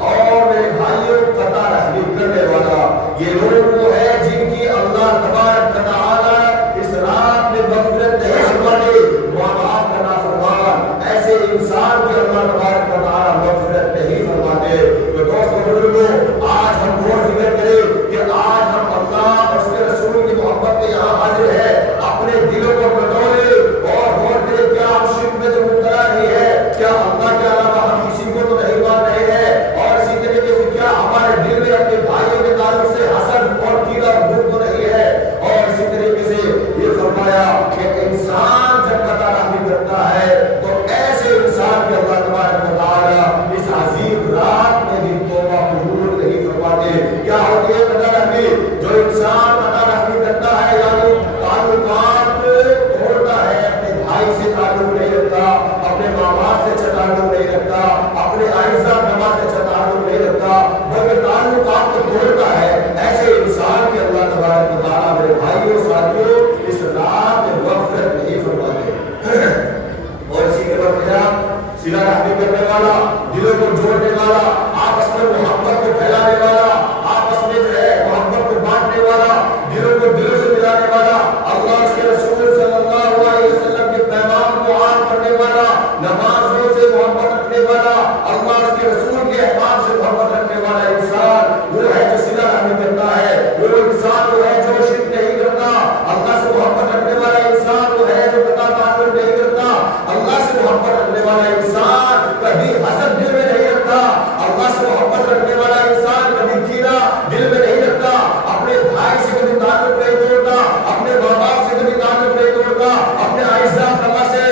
اور میرے بھائیوں قطع رحمی کرنے والا. یہ لوگ وہ ہے جن کی اللہ تبارک و تعالی اس رات میں مغفرت نہیں فرماتے, ماں باپ کا نافرمان, ایسے انسان کی اللہ تبارک و تعالی مغفرت نہیں فرماتے. تو دوستو بزرگوں, آج ہم غور فکر کریں کہ آج ہم اللہ اور اس کے رسول کی محبت میں یہاں حاضر ہے. اپنے دلوں کو بٹولے اور غور کریں کیا ہم شرک میں تو مبتلا نہیں ہے, کیا اللہ کے علاوہ ہم کسی کو تو نہیں مان رہے ہیں, اور اسی طریقے سے کیا ہمارے دل میں اپنے بھائیوں کے تعلق سے حسد اور کینہ اور بغض تو نہیں ہے. اور اسی طریقے سے یہ فرمایا کہ انسان جب قطع رحمی کرتا ہے تو ایسے انسان کے اللہ تبارک و تعالی اس عظیم رات میں بھی توبہ قبول نہیں فرماتے. کیا ہوتی ہے قطع رحمی؟ جو انسان قطع رحمی کرتا ہے یعنی تعلقات توڑتا ہے, اپنے بھائی سے تعلق نہیں رکھتا, اپنے ماں باپ سے تعلق نہیں رکھتا, اپنے اعزاء نواز سے تعلق نہیں رکھتا, بلکہ تعلقات کو توڑتا ہے, ایسے انسان کے اللہ تبارک و تعالی میرے بھائیوں ساتھیوں اس رات میں مغفرت نہیں فرماتے. اور اسی کے بعد صلہ رحمی کرنے والا, دلوں کو جوڑنے والا, آپس میں محبت کو پھیلانے والا, آپس میں جو ہے محبت کو بانٹنے والا, دلوں کو دلوں سے ملانے والا, اللہ کے رسول صلی اللہ علیہ وسلم کے پیغام کو عام کرنے والا, نمازوں سے محبت رکھنے والا, اللہ کے رسول کے احکام سے محبت رکھنے والا انسان وہ ہے جو صلہ رحمی کرتا ہے. وہ انسان وہ ہے جو شرک نہیں کرتا. اللہ سے محبت رکھنے والا انسان وہ ہے جو قطع تعلق نہیں کرتا. اللہ سے محبت رکھنے والا انسان کبھی حسد دل میں نہیں رکھتا. اللہ سے محبت رکھنے والا انسان کبھی کینہ دل میں نہیں رکھتا. اپنے بھائی سے کبھی تعلق نہیں توڑتا, اپنے ماں باپ سے کبھی تعلق نہیں توڑتا, اپنے اعزاء نواز سے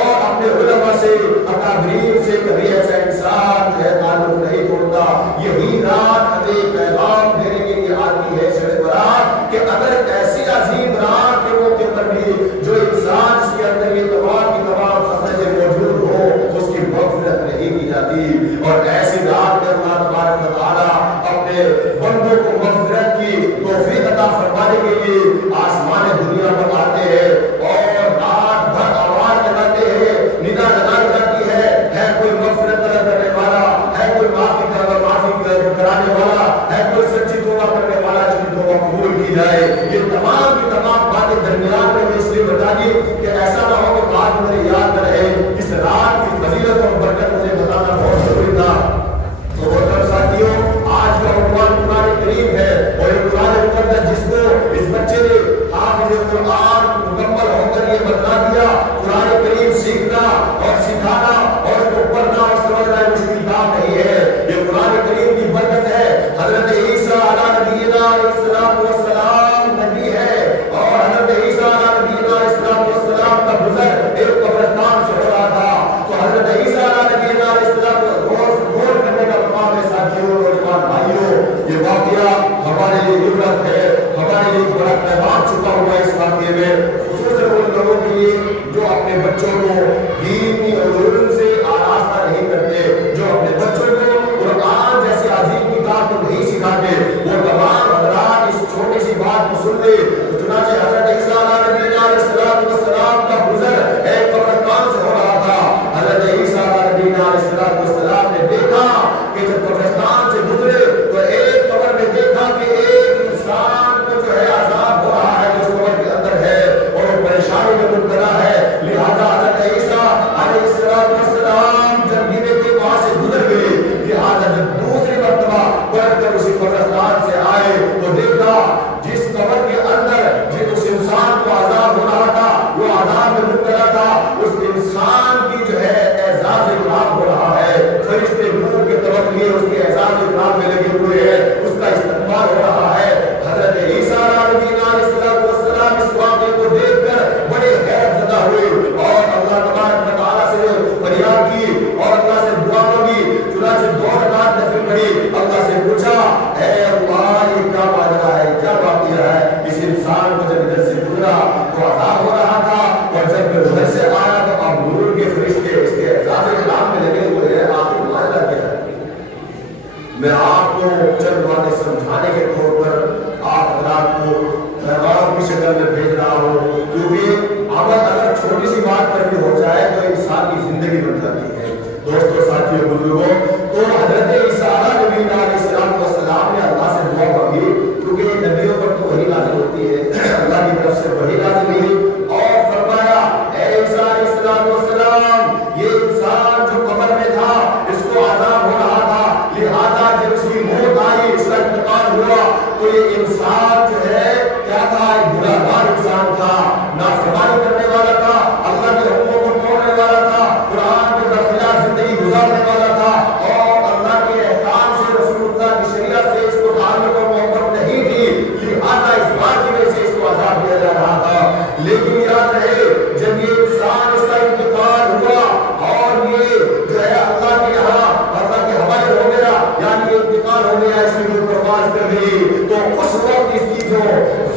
اور اپنے علماء سے, اکابرین سے کبھی ایسا انسان جو ہے تعلق نہیں توڑتا. یہی رات ہمیں پیغام دینے کے لیے آتی ہے شب برات کہ اگر ایسی عظیم رات کے موقع پر بھی جو انسان جس کے اندر یہ تمام کی تمام خصلتیں موجود ہو اس کی مغفرت نہیں کی جاتی. اور ایسی رات میں اللہ تبارک و تعالی اپنے بندوں کو مغفرت کی توفیق عطا فرمانے کے لیے آسمان دنیا پر آتے ہیں اور رات بھر آواز لگاتے ہیں, ندا لگائی جاتی ہے کوئی مغفرت طلب کرنے والا, ہے کوئی معافی کرانے والا, ہے کوئی سچی توبہ کرنے والا جس کی توبہ قبول کی جائے. یہ تمام کی تمام باتیں درمیان میں اس لیے بتا دی کہ ایسا نہ ہو کہ بات مجھے یاد نہ رہے. اس رات کی فضیلت اور برکت مجھے بتانا بہت ضروری تھا. تو محترم ساتھیوں, آج کا عنوان قرآن کریم ہے اور یہ قرآن مقدس جس کو اس بچے نے حافظ قرآن مکمل ہو کر یہ بتا دیا, قرآن کریم سیکھنا اور سکھانا اور اس کو پڑھنا اور سمجھنا مشکل کام نہیں ہے. یہ قرآن کریم کی برکت ہے. حضرت عیسیٰ یہ واقعہ ہمارے لیے عبرت ہے، ہمارے لیے بڑا پیغام چھپا ہوا ہے اس واقعے میں، خصوصاً ان لوگوں کے لیے جو اپنے بچوں کو دینی علوم سے آراستہ نہیں کرتے، جو اپنے بچوں کو قرآن جیسے عظیم کتاب کو نہیں سکھاتے۔ وہ تمام حضرات اس چھوٹی سی بات کو سن لے۔ چنانچہ حضرت عیسیٰ علیہ السلام کا گزر ایک قبرستان سے ہو رہا تھا۔ حضرت عیسیٰ علیہ السلام نے دیکھا کہ جب قبرستان سے گزرے تو ایک قبر میں دیکھا کہ ایک انسان کو جو ہے عذاب ہو رہا ہے، جو اس قبر کے اندر ہے اور وہ پریشانی میں مبتلا ہے۔ لہذا حضرت عیسیٰ علیہ السلام جب گرے تھے وہاں سے گزر گئے، لہذا جب دوسری مرتبہ پلٹ کر اسی قبرستان سے آئے تو دیکھا جس قبر کے اندر جس انسان کو عذاب ہو رہا تھا، وہ عذاب میں مبتلا تھا، اس انسان کی جو ہے اعزاز اکرام ہو رہا ہے۔ فرشتے نور کے طرف لیے اس کے اعزاز اکرام میں لگے ہوئے ہیں، اس کا استقبال ہو رہا ہے۔ حضرت عیسیٰ علیہ السلام اس واقعے کو دیکھ کر بڑے حیرت زدہ ہوئے اور اللہ تبارک و تعالیٰ سے فریاد کی اور اللہ سے دعا مانگی۔ چنانچہ 2 رکعت نفل پڑھی، اللہ سے پوچھا اے اللہ یہ کیا ماجرا ہے، کیا واقعہ ہے؟ اس انسان کو جب ادھر سے گزرا تو عذاب ہو رہا تھا اور جب پھر ادھر سے آیا تو اب نور کے فرشتے اس کے اعزاز اکرام میں لگے ہوئے ہیں۔ آخر ماجرا کیا ہے؟ میں آپ کو چند باتیں سمجھانے کے طور پر آپ حضرات کو پیغام کی شکل میں بھیج رہا ہوں، کیونکہ عمل اگر چھوٹی سی بات پر بھی ہو جائے تو انسان کی زندگی بن جاتی ہے۔ دوستوں، ساتھیوں، بزرگوں، تو حضرت عیسیٰ علیہ السلام نے اللہ سے دعا مانگی، کیونکہ نبیوں پر تو وحی نازل ہوتی ہے، اللہ کی طرف سے وحی نازل ہوئی اور فرمایا اے عیسیٰ علیہ السلام، یہ انسان جو قبر میں تھا اس کو عذاب ہو رہا تھا، لہذا جب اس کی موت آئی، اس کا انتقال ہوا تو یہ انسان جو ہے کیا تھا؟ ایک گناہگار انسان تھا، نافرمانی کرنے والا تھا، اللہ کے حکموں کو توڑنے والا تھا، قرآن کے برخلاف زندگی گزارنے والا تھا اور اللہ کے احکام سے، رسول اللہ کی شریعت سے اس کو تعلق اور محبت نہیں تھی، لہذا اس بات کی وجہ سے اس کو عذاب دیا جا رہا تھا۔ لیکن یاد رہے جب یہ انسان اس کا انتقال ہوا اور یہ جو ہے اللہ کے یہاں اللہ کے حوالے ہو گیا، یعنی یہ انتقال ہو گیا، اس کی روح پرواز کر گئی، تو اس وقت اس کی جو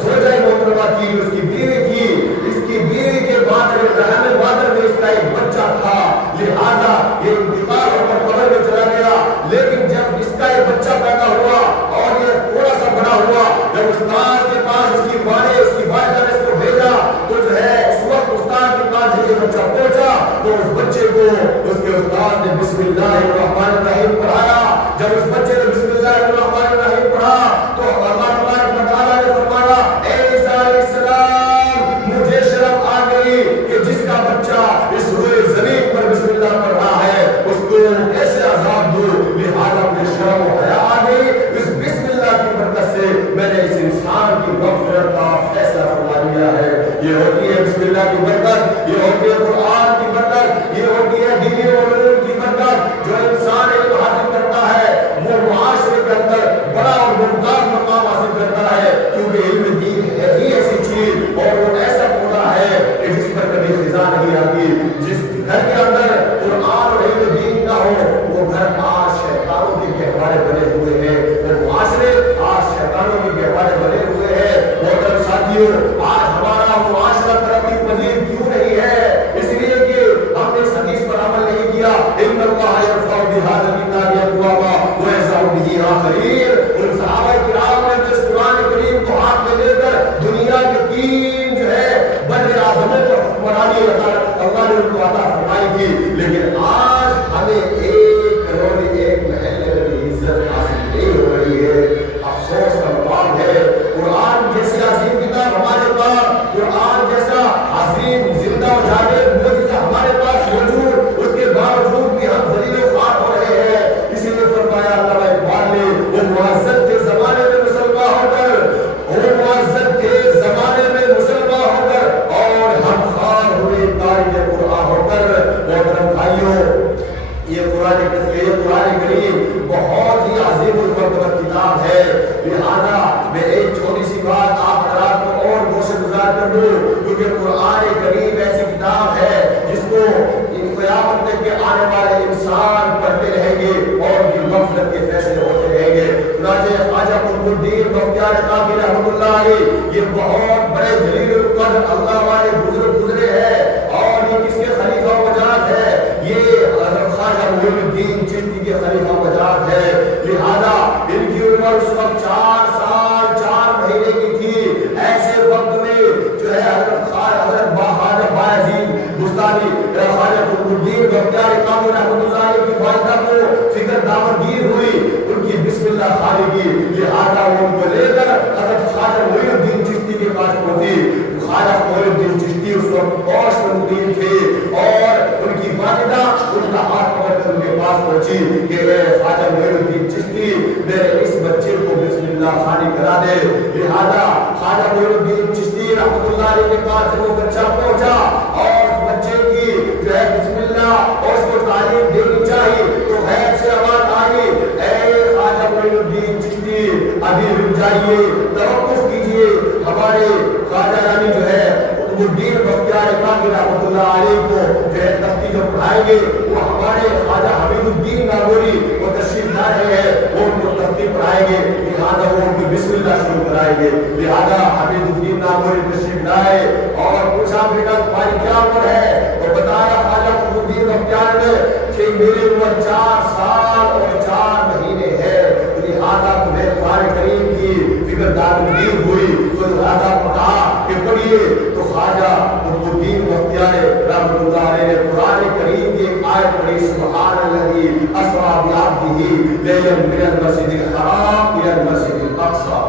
زوجہ محترمہ تھی، اس کی بیوی تھی، اس کی بیوی کے بعد رحم وادر میں اس کا ایک بچہ تھا، لہذا یہ انتقال ہو کر قبر میں چلا گیا۔ لیکن جب اس کا ایک بچہ پیدا ہوا اور یہ تھوڑا سا بڑا ہوا، جب استاد کے پاس اس کی والدہ نے اس کو بھیجا تو جو ہے اس وقت استاد کے پاس جب یہ بچہ پہنچا تو اس بچے کو اس کے استاد نے بسم اللہ الرحمن الرحیم پڑھایا۔ جب اس بچے نے بسم اللہ الرحمن الرحیم پڑھا تو اللہ تبارک و تعالیٰ نے فرمایا اے عیسیٰ علیہ السلام، مجھے شرم آ گئی کہ جس کا بچہ اس روئے زمین پر بسم اللہ پڑھ رہا ہے اس کو کیسے عذاب دوں، لہذا مجھے شرم و حیا آ گئی۔ اس بسم اللہ کی برکت سے میں نے اس انسان کی مغفرت کا فیصلہ فرما لیا ہے۔ یہ ہوتی ہے بسم اللہ کی برکت، یہ ہوتی ہے قرآن کی برکت، یہ ہوتی ہے دینی علوم کی برکت۔ جو انسان علم حاصل کرتا ہے وہ معاشرے کے اندر بڑا اور ممتاز مقام حاصل کرتا ہے، کیونکہ علم دین ہے ہی ایسی چیز اور وہ ایسا پودا ہے کہ جس پر کبھی خزاں نہیں آتی۔ جس گھر کے اندر قرآن اور علم دین نہ ہو وہ گھر آج شیطانوں کے گہوارے بنے ہوئے ہیں، وہ معاشرے آج شیطانوں کے گہوارے بنے ہوئے ہیں۔ محترم ساتھیوں، آج ہمارا معاشرہ ترقی پذیر کیوں نہیں ہے؟ اس لیے کہ ہم نے اس حدیث پر عمل نہیں کیا، ان اللہ یرفع بہذا الکتاب اقواما ویضع بہ آخرین۔ ان صحابہ کرام نے جس قرآن کریم کو ہاتھ میں لے کر دنیا کے تین جو ہے بر اعظموں پر حکمرانی اللہ نے ان کو عطا فرمائی تھی، لیکن آج ہمیں ایک کلونی ایک محلے میں بھی عزت حاصل نہیں ہو رہی ہے۔ افسوس کا مقام ہے، قرآن جیسی عظیم کتاب ہمارے پاس، قرآن جیسا عظیم زندہ و جاوید معجزہ ہمارے پاس موجود، اس کے باوجود بھی ہم ذلیل و خوار ہو رہے ہیں۔ اسی لیے فرمایا علامہ اقبال نے وہ معزز کے زمانے میں مسلمان ہو کر، وہ معزز کے زمانے میں مسلمان ہو کر اور ہم خوار ہوئے تاریخ قرآن ہو کر۔ محترم بھائیوں، یہ قرآن کریم بہت ہی عظیم القدر کتاب ہے، لہذا میں ایک چھوٹی سی بات آپ حضرات کو اور گوشہ گزار کر دوں، کیونکہ قرآن کریم ایسی کتاب ہے جس کو قیامت تک کے آنے والے انسان پڑھتے رہیں گے اور ان کی مغفرت کے فیصلے ہوتے رہیں گے۔ چنانچہ خواجہ قطب الدین بختیار کاکی رحمۃ اللہ علیہ، یہ بہت بڑے جلیل القدر اللہ والے بزرگ گزرے ہیں، اور یہ کس کے خلیفہ مجاز ہے؟ یہ حضرت خواجہ معین الدین چشتی کے خلیفہ مجاز ہے۔ لہذا ان کی عمر اس وقت 4 سال 4 مہینے کی تھی۔ ایسے وقت میں جو ہے حضرت خواجہ بایزید بستانی خواجہ قطب الدین بختیار کاکی رحمۃ اللہ علیہ کی والدہ کو فکر دامنگیر ہوئی، ان کی بسم اللہ خالی کی، لہذا وہ ان کو لے کر حضرت خواجہ معین الدین چشتی کے پاس پہنچی۔ خواجہ معین الدین چشتی اس وقت ہوش میں مقیم تھے، اور ان کی والدہ ان کا ہاتھ پکڑ کر ان کے پاس پہنچی کہ اے خواجہ معین الدین چشتی، میرے اس بچے کو بسم اللہ خالی کرا دے۔ لہذا خواجہ معین الدین چشتی رحمۃ اللہ علیہ کے پاس جب وہ بچہ پہنچا اور اس بچے کی جو ہے بسم اللہ اور اس کو تعلیم دینی چاہیے، تو غیب سے آواز آئی، اے خواجہ معین الدین چشتی ابھی رک جائیے، توقف کیجیے، ہمارے خواجہ یعنی جو ہے قطب الدین بختیار کاکی رحمۃ اللہ علیہ کو جو ہے تختی جو پڑھائیں گے وہ ہمارے خواجہ حمید الدین ناگوری وہ تشریف لا رہے ہیں، وہ ان کو تختی پڑھائیں گے، لہٰذا وہ ان کی بسم اللہ شروع کرائیں گے۔ لہٰذا حمید الدین ناگوری تشریف لائے اور پوچھا بیٹا تمہاری کیا عمر ہے؟ تو بتایا خواجہ قطب الدین بختیار نے کہ میری عمر 4 سال اور 4 مہینے ہے، لہٰذا تمہیں قرآن کریم کی فکر دامنگیر ہوئی، تو لہٰذا کہا کہ پڑھیے۔ تو خواجہ قطب الدین بختیار رحمۃ اللہ علیہ نے قرآن کریم کی ایک آیت پڑھی، سبحان الذی اسریٰ بعبدہ لیلا من المسجد الحرام الی المسجد الاقصیٰ۔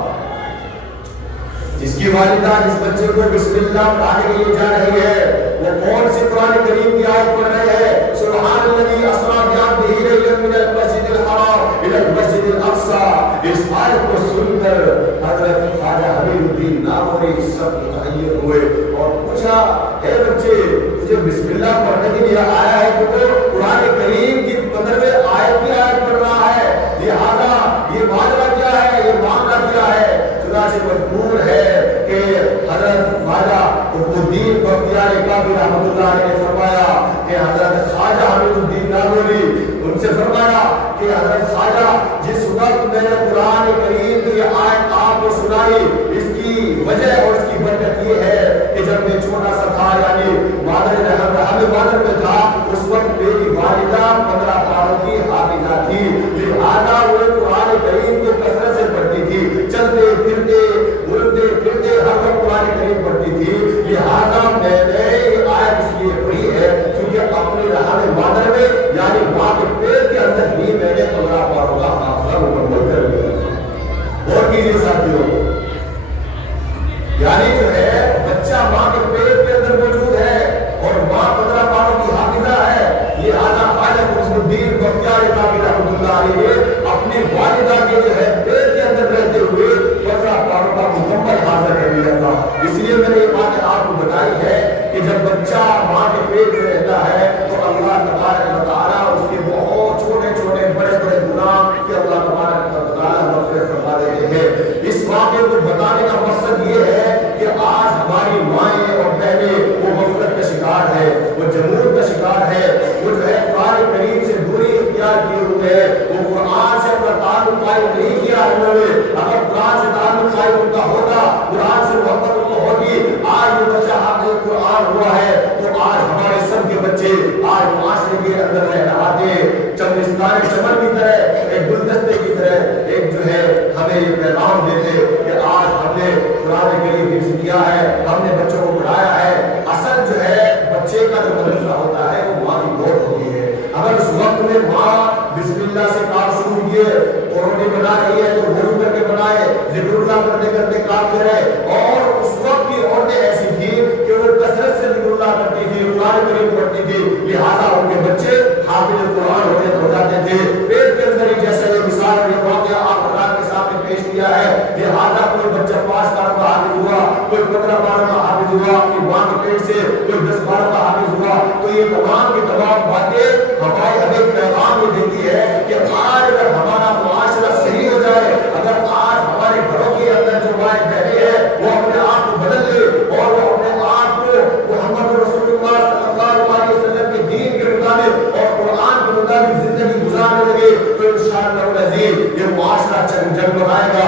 جس کی والدہ جس بچے کو بسم اللہ پڑھانے کے لیے جا رہی ہے، وہ کون سی قرآن کریم کی آیت پڑھ رہے ہیں؟ سبحان الذی اسریٰ بعبدہ لیلا من المسجد الحرام الی المسجد الاقصیٰ۔ اس آیت کو سن کر حضرت خواجہ حمید الدین ناگوری سب متحیر ہوئے اور پوچھا، اے بچے تجھے بسم اللہ پڑھنے کے لیے آیا ہے تو قرآن کریم کی 15ویں آیت کی آیت پڑھ رہا ہے، لہذا یہ معاملہ کیا ہے، یہ معاملہ کیا ہے؟ چنانچہ مجبور ہے کہ حضرت خواجہ قطب الدین بختیار کاکی رحمۃ اللہ علیہ نے فرمایا کہ حضرت خواجہ حمید الدین ناگوری ان سے فرمایا کہ حضرت خواجہ جس وقت میں نے قرآن کریم کی آیت آپ کو سنائی، اس کی وجہ اور اس کی برکت یہ ہے کہ جب میں چھوٹا سا تھا یعنی مادر میں تھا، اس وقت میری والدہ 15 پاروں کی حافظہ تھی، لہٰذا وہ قرآن کریم کو کثرت سے پڑھتی تھی، چلتے پھرتے گھومتے پھرتے ہر وقت قرآن کریم پڑھتی تھی، لہٰذا میں نے یہ آیت اس لیے پڑھی ہے کیونکہ اپنے رحم مادر میں یعنی ماں کے پیٹ کے اندر ہی میں نے 15 پاروں کا حافظہ مکمل کر لیا۔ اور کیجیے ساتھیوں، یعنی جو ہے بچہ ماں کے پیٹ کے اندر موجود ہے اور ماں 15 پاروں کی حافظہ ہے، لہٰذا خواجہ قطب الدین بختیار کاکی رحمۃ اللہ علیہ نے اپنی والدہ کے جو ہے پیٹ کے اندر رہتے ہوئے 15 پاروں کا مکمل حاصل کر لیا تھا۔ اس لیے میں نے یہ بات آپ کو بتائی ہے کہ جب بچہ ماں کے پیٹ میں رہتا ہے تو اللہ تبارک و تعالیٰ اس کے بہت چھوٹے چھوٹے بڑے بڑے گناہ کہ اللہ تبارک و تعالیٰ مغفرت فرما دیتے ہیں۔ اس واقعے کو بتانے کا مقصد یہ ہے کہ آج ہماری مائیں اور بہنیں وہ غفلت کا شکار ہے، وہ جمود کا شکار ہے، وہ جو ہے قرآن کریم سے دوری اختیار کیے ہوئے ہے، وہ قرآن سے اپنا تعلق قائم نہیں کیا انہوں نے۔ اگر قرآن سے تعلق قائم ان کا ہوتا، قرآن سے محبت ان کو ہوتی، آج یہ بچہ حافظ قرآن ہوا ہے تو آج ہمارے سب کے بچے آج معاشرے کے اندر لہراتے چمنستان چمن کی طرح، ایک گلدستے کی طرح ایک جو ہے ہمیں یہ پیغام دیتے کہ آج ہم نے قرآن کریم حفظ کیا ہے، ہم نے بچوں کو پڑھایا ہے۔ اصل جو ہے بچے کا جو مدرسہ ہوتا ہے وہ ماں کی گود ہوتی ہے۔ اگر اس وقت میں ماں بسم اللہ سے کام شروع کیے، روٹی بنا رہی ہے تو وضو کر کے بنائے، ذکر اللہ کرتے کرتے کام کرے، اور اس وقت کی عورتیں ایسی تھی کہ وہ کثرت سے ذکر اللہ کرتی تھی، قرآن کریم پڑھتی تھی، لہٰذا ان کے بچے حافظ قرآن ہو جاتے تھے۔ پیٹ کے اندر ہی جیسا یہ مثال اور یہ واقعہ آپ قرآن کے سامنے پیش کیا ہے، لہٰذا کوئی بچہ 5 سال کا حافظ ہوا، کوئی 15 سال کا حافظ ہوا اپنی ماں کے پیٹ سے، کوئی 10 سال کا حافظ ہوا، تو یہ تمام کی تمام باتیں ہمیں پیغام یہ دیتی ہے کہ آج اگر ہمارا معاشرہ صحیح ہو جائے، اگر آج ہمارے گھروں کے اندر جو مائیں بہنیں ہیں وہ اپنے آپ کو بدل لے اور وہ اپنے آپ کو محمد رسول اللہ صلی اللہ علیہ وسلم کے دین کے مطابق اور قرآن کے مطابق زندگی گزارنے لگے تو انشاءاللہ العزیز یہ معاشرہ جگمگائے گا،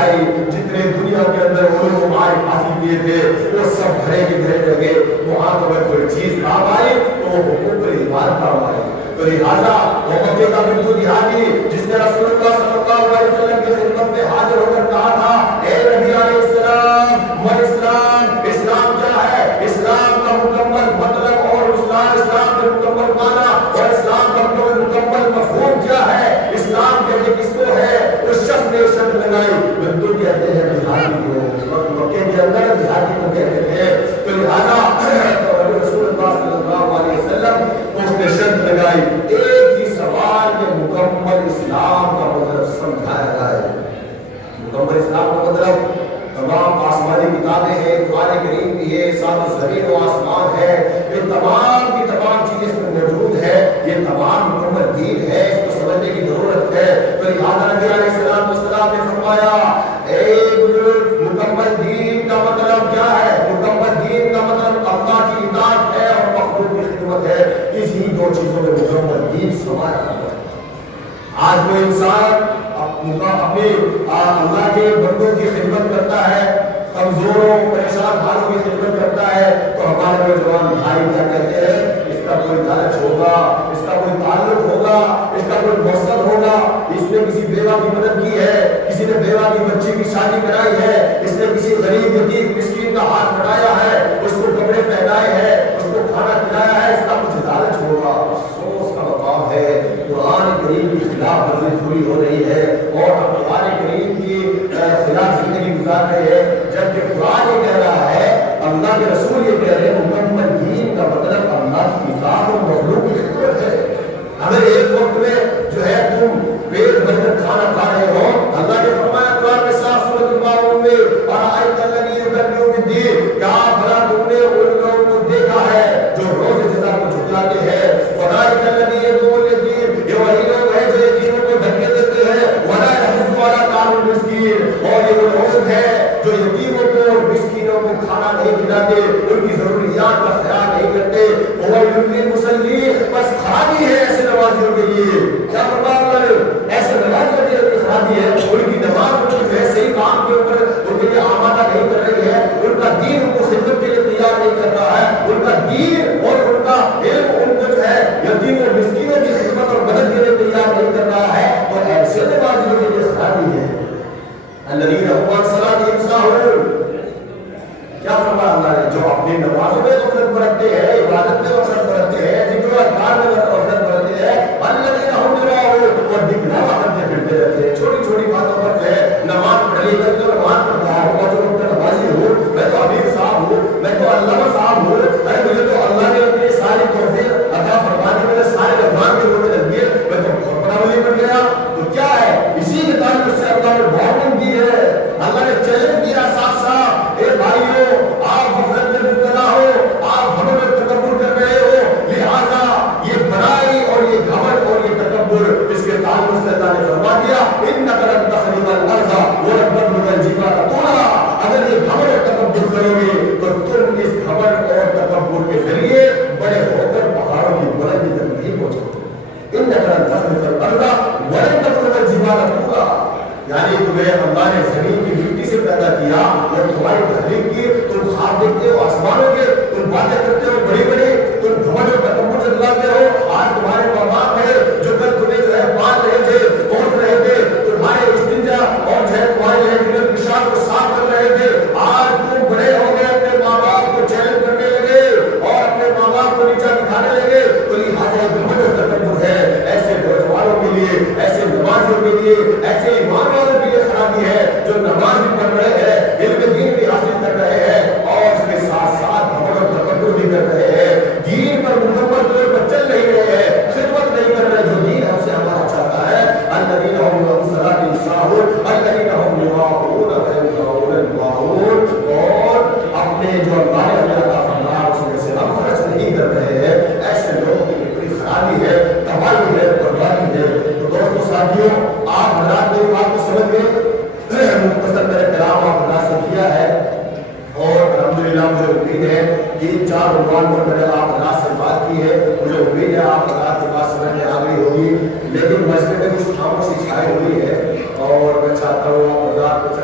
بھائی جتنے دنیا کے اندر علوم حاصل کیے تھے وہ سب بھرے کے بھرے رہ گئے. وہاں تو اگر کوئی چیز کام آئی تو وہ حقوق ایمان کام آئی. تو لہٰذا وہ مکے کا بنتو دیہاتی جس نے رسول اللہ صلی اللہ علیہ وسلم کی خدمت میں حاضر ہو کر کہا تھا اے نبی علیہ السلام اسلام کیا ہے؟ اسلام کا مکمل مطلب اور اسلام کے مکمل معنی اور اسلام کا مکمل مفہوم کیا ہے؟ اسلام کہتے کس کو ہے؟ اس شخص نے شرط لگائی. بنتو کہتے ہیں دیہاتی کو. مکے کے اندر دیہاتی کو کہتے تھے. تو لہٰذا رسول اللہ صلی اللہ علیہ وسلم اس نے شرط لگائی ایک ہی سوال کے مکمل اسلام کا مطلب سمجھایا جائے. مکمل اسلام کا مطلب تمام آسمانی کتابیں ہیں, قرآن کریم بھی ہے, ساتھ زمین و آسمان ہے, یہ تمام کی تمام چیزیں اس میں موجود ہے. یہ تمام مکمل دین ہے, اس کو سمجھنے کی ضرورت ہے. تو لہٰذا نبی علیہ السلام نے فرمایا اے بزرگ مکمل دین کا مطلب کیا ہے؟ مکمل دین کا مطلب اللہ کی اطاعت ہے اور مخلوق کی خدمت ہے. اسی دو چیزوں میں مکمل دین سمایا ہوا ہے. آج کوئی انسان اپنے اللہ کے بندوں کی خدمت کرتا ہے, کمزوروں پریشان حالوں کی خدمت کرتا ہے, تو ہمارے نوجوان بھائی کیا کہتے ہیں اس کا کوئی لالچ ہوگا, اس کا کوئی تعلق ہوگا, اس کا کوئی مقصد ہوگا, اس نے کسی بیوہ کی مدد کی ہے, کسی نے بیوہ کی بچی کی شادی کرائی ہے, اس نے کسی غریب یتیم مسکین کا ہاتھ بڑھایا ہے, اس کو کپڑے پہنائے ہیں, اس کو کھانا کھلایا ہے, اس کا کچھ لالچ ہوگا. افسوس کا مقام ہے قرآن کریم کی خلاف ورزی پوری ہو رہی ہے اور ہم قرآن کریم کی خلاف زندگی گزار رہے ہیں. جبکہ قرآن یہ کہہ رہا ہے, اللہ کے رسول یہ کہہ رہے ہیں مکمل دین کا مطلب اللہ کی اطاعت اور مخلوق کی خدمت ہے. اگر ایک وقت میں جو ہے تم پیٹ بھر کر کھانا کھا رہے ہو, اللہ نے فرمایا قرآن میں صاف سورۃ الماؤن میں ارأیت الذی یکذب بالدین, کیا بھلا تم نے ان لوگوں کو دیکھا ہے جو روز جزا کو جھٹلاتے ہیں؟ ورأیت الذی یدعو الیتیم, یہ وہی لوگ ہیں جو یتیموں کو دھکے دیتے ہیں. ولا یحض علی طعام المسکین, اور یہ وہ لوگ ہیں جو یتیموں کو اور مسکینوں کو کھانا نہیں کھلاتے, ان کی ضروریات کا خیال نہیں کرتے. وویل للمصلین, بس خرابی ہے ایسے نمازیوں کے لیے. کیا فرمایا ایسے نمازیوں کے لیے خرابی ہے, ان کی نماز ان کی ویسے ہی کام کے اوپر ان کے لیے آمادہ نہیں کر رہی ہے, ان کا دین ان کو خدمت کے لیے تیار نہیں کر رہا ہے, ان کا دین اور ان کا علم ان کو جو ہے یتیم اور مسکینوں کی خدمت اور مدد کے لیے تیار نہیں کر رہا ہے. اور ایسے نمازیوں کے لیے خرابی ہے. الذین هم عن صلاتهم ساہون, کیا فرمایا اللہ نے, جو اپنی نمازوں میں غفلت برتتے ہیں, عبادت میں غفلت برتتے ہیں, ذکر و اذکار میں غفلت برتتے ہیں. الذین هم یراؤون, اور دکھلاوا کرتے پھرتے رہتے ہیں چھوٹی چھوٹی باتوں پر جو ہے نماز پڑھ لی کر کے نماز پڑھ رہا ہوں, اور جو نمازی ہوں, میں تو امیر صاحب ہوں, میں تو علامہ صاحب ہوں, ارے مجھے تو اللہ نے اتنی ساری توفیق عطا فرمانے میں سارے رمضان کے روزے رکھ دیے, میں تو بہت بڑا ولی بن گیا. تو کیا ہے, اسی کے تعلق سے اللہ نے وارننگ دی ہے, اللہ نے چیلنج دیا صاف صاف, اے بھائیو آپ غفلت میں مبتلا ہو, آپ گھمنڈ اور تکبر کر رہے ہو, لہذا یہ بڑائی اور یہ گھمنڈ اور یہ تکبر, اس کے تعلق سے اللہ نے فرما دیا انک لن تخرق الارض ولن تبلغ الجبال طولا. اگر یہ گھمنڈ اور تکبر کرو گے تو تم اس گھمنڈ اور تکبر کے ذریعے بڑے ہو کر پہاڑوں کی بلندی تک نہیں پہنچو گے. انک لن تخرق الارض ولن تبلغ الجبال طولا, یعنی تمہیں اللہ نے زمین کی مٹی سے پیدا کیا اور تمہاری تخلیق کی, تم خواب دیکھتے ہو آسمانوں کے, تم باتیں کرتے ہو بڑی بڑی, تم گھمنڈ اور تکبر جتلاتے ہو. آج تمہارے ماں باپ ہیں جو کل تمہیں جو ہے پال رہے تھے, پہنچ رہے تھے, تمہارے استنجا اور جو ہے تمہارے جو ہے پیشاب کو صاف کر رہے تھے, آج تم بڑے ہو گئے, اپنے ماں باپ کو چیلنج کرنے لگے اور اپنے ماں باپ کو نیچا دکھانے لگے. تو لہٰذا گھمنڈ اور تکبر ہے ایسے نوجوانوں کے لیے, ایسے نمازیوں کے لیے, ایسے ایمان والوں کے لیے خرابی ہے جو نماز بھی پڑھ رہے ہیں, علم دین بھی حاصل کر رہے ہیں, اور اس کے ساتھ ساتھ گھمنڈ اور تکبر بھی کر رہے ہیں, دین پر مکمل طور پر چل نہیں رہے ہیں, خدمت نہیں کر رہے جو دین ہم سے ہمارا چاہتا ہے. الذین هم عن صلاتهم ساہون الذین هم یراؤون ویمنعون الماعون, اور اپنے جو اللہ نے ہمیں عطا فرمایا اس میں سے ہم خرچ نہیں کر رہے ہیں. ایسے لوگوں کی بڑی خرابی ہے, تباہی ہے, بربادی ہے. تو دوستو ساتھیوں, آپ حضرات میری بات کو سمجھ گئے, مختصر میرے کلام آپ حضرات سے کیا ہے, اور الحمدللہ مجھے امید ہے تین چار عنوان پر میں نے آپ حضرات سے بات کی ہے. مجھے امید ہے آپ حضرات کی بات سمجھ میں آ گئی ہوگی, لیکن مسئلے میں کچھ خاموشی چھائی ہوئی ہے, اور میں چاہتا ہوں آپ حضرات کو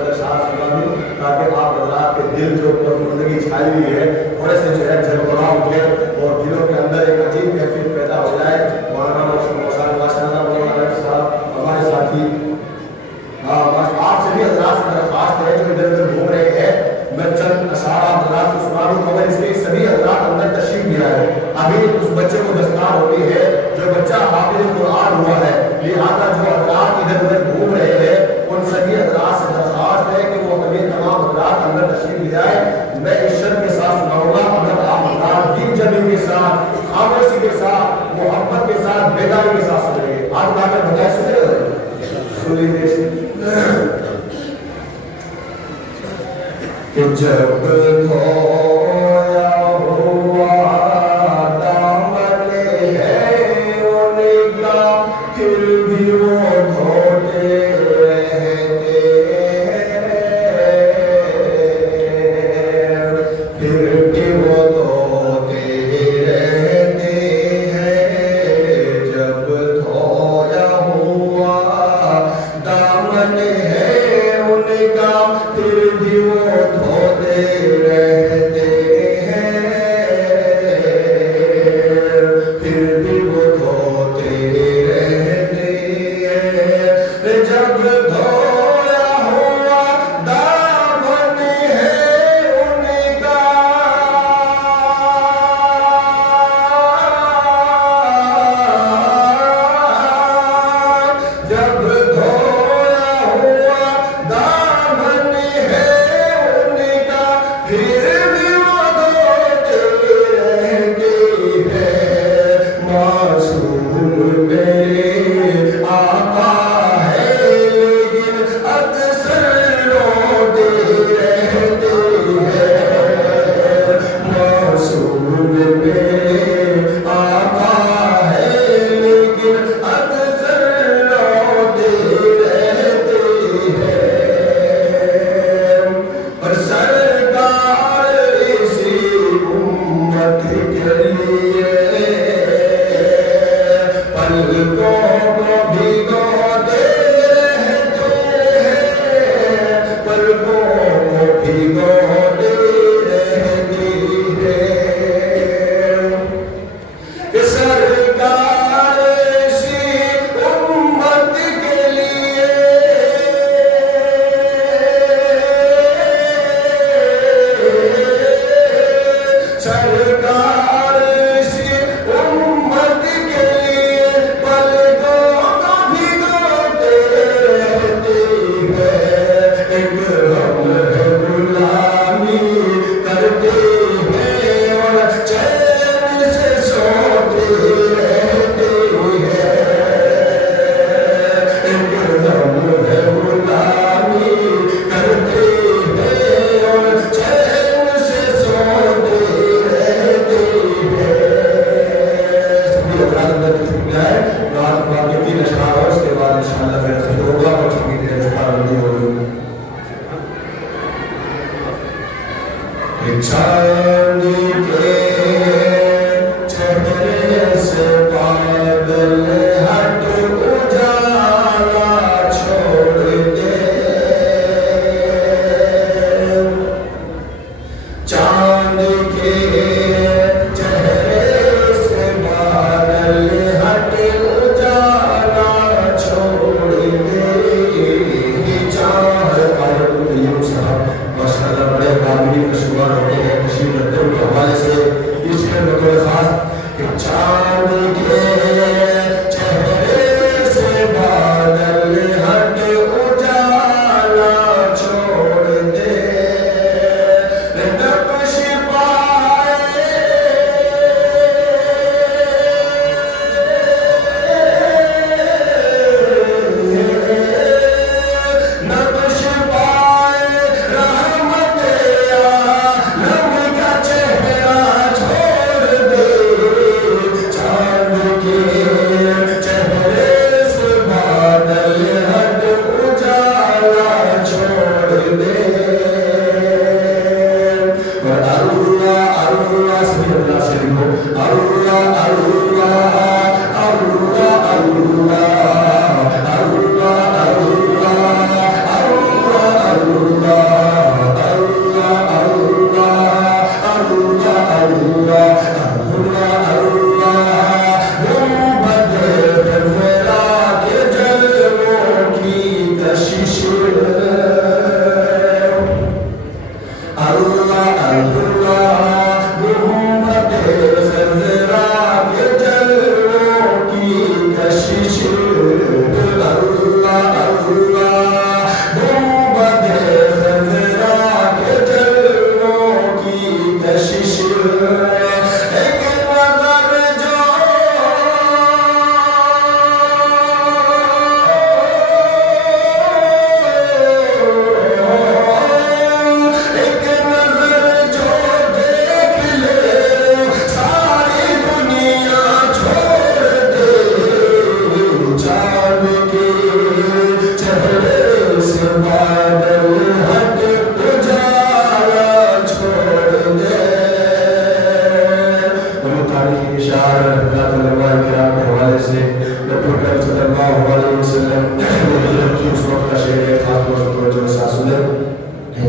ادھر ادھر گھوم رہے ہیں ان سبھی حضرات سے درخواست ہے کہ وہ ہمیں تمام حضرات اندر تشریف لے آئے. میں عشرت کے ساتھ سناؤں گا اگر آپ حضرات دل جمی کے ساتھ خاموشی کے ساتھ محبت کے ساتھ بیداری کے ساتھ سن رہے ہیں. آج لا کر بجائے سن رہے ہو سن لیجیے کہ جب دھویا ہوا دامن ہے ان کا پھر بھی وہ دھوتے رہتے ہیں پھر بھی وہ دھوتے رہتے ہیں جب دھویا ہوا دامن ہے ان کا پھر بھی وہ دھوتے رہتے ہیں پھر بھی وہ دھوتے رہتے ہیں جب دھویا ہوا دامن ہے ان کا جب دھویا ہوا دامن ہے ان کا پھر بھی وہ دھوتے رہتے ہیں معصوم میرے آقا ہے لیکن اکثر روتے رہتے ہیں معصوم میرے آقا ہے لیکن اکثر روتے رہتے ہیں اور سرکار اسی امت کے لیے پلکوں کو بھگوتے رہتے ہیں پلکوں کو بھگوتے رہتے ہیں کہ سرکار اسی امت کے لیے سرکار اسی امت کے لیے پلکوں کو بھگوتے رہتے ہیں ایک غم ہے غلامی کرتے ہیں اور چین سے سوتے رہتے ہیں ایک غم ہے غلامی کرتے ہیں اور چین سے سوتے رہتے ہیں. سبھی حضرات اندر تشریف لے آئے. رات کو آپ کے 3 اشعار اور اس کے بعد انشاءاللہ پھر سے ہوگا اور چھوٹی دیر اشعار بندی ہوگی. چاند کے چہرے سے بادل ہٹ اجالا چھوڑ دے چاند کے چہرے سے بادل ہٹ اجالا چھوڑ دے چاند صاحب ماشاءاللہ بڑے قابل کا شمار ہوتے ہیں تشریف رکھتے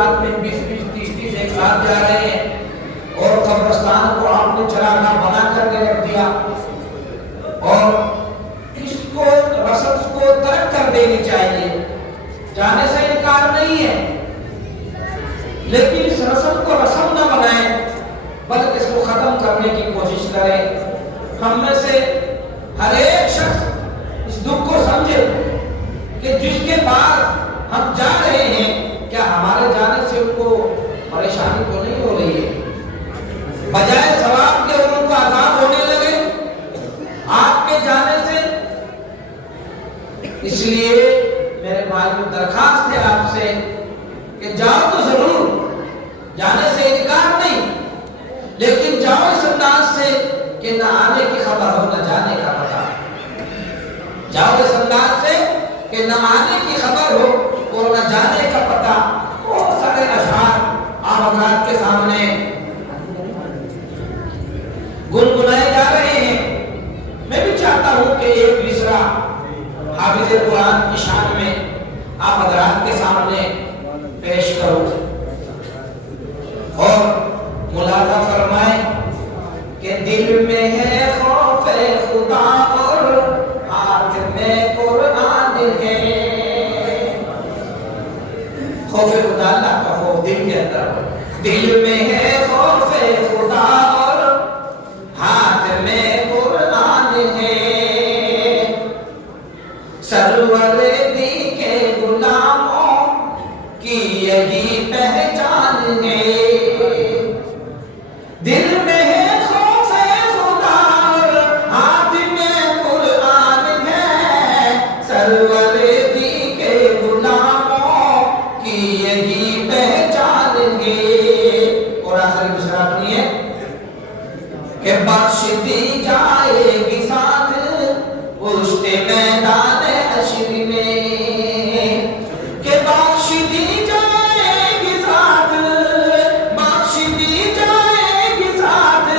رات میں 20-20, 30-30 ایک ساتھ جا رہے ہیں اور قبرستان کو آپ نے چراغاہ بنا کر کے رکھ دیا اور اس کو رسم کو ترک کر دینی چاہیے. جانے سے انکار نہیں ہے لیکن اس رسم کو رسم نہ بنائیں بلکہ اس کو ختم کرنے کی کوشش کریں. ہم میں سے ہر ایک شخص اس دکھ کو سمجھے کہ جس کے بعد ہم جا رہے ہیں کیا ہمارے جانے سے ان کو پریشانی تو نہیں ہو رہی ہے؟ بجائے ثواب کے ان کو عذاب ہونے لگے آپ کے جانے سے. اس لیے میرے بھائیوں درخواست ہے آپ سے کہ جاؤ تو ضرور, جانے سے انکار نہیں, لیکن جاؤ اس انداز سے کہ نہ آنے کی خبر ہو نہ جانے کا پتہ. جاؤ اس انداز سے کہ نہ آنے کی خبر ہو اور نہ جانے کا پتہ. بہت سارے اشعار آپ حضرات کے سامنے گنگنائے جا رہے ہیں. میں بھی چاہتا ہوں کہ ایک مصرع حافظ قرآن کی شان میں آپ حضرات کے سامنے پیش کروں اور ملاحظہ فرمائیں کہ دل میں ہے خوف خدا اور ہاتھ میں قرآن ہے. خوف خدا اللہ کا خوف دل کے اندر, دل میں ہے خوف خدا اور ہاتھ میں قرآن ہے. سرور دی کے غلاموں کی یہی پہچان ہے. دل میں ہے خوف خدا اور ہاتھ میں قرآن ہے. سرور دی کے غلاموں کی یہی پہچان ہے. اور آخری مصرع اپنی ہے کہ بخش دی جائے گی ساتھ پشت میدان حشر میں, کہ بخش دی جائے گی ساتھ, بخش دی جائے گی ساتھ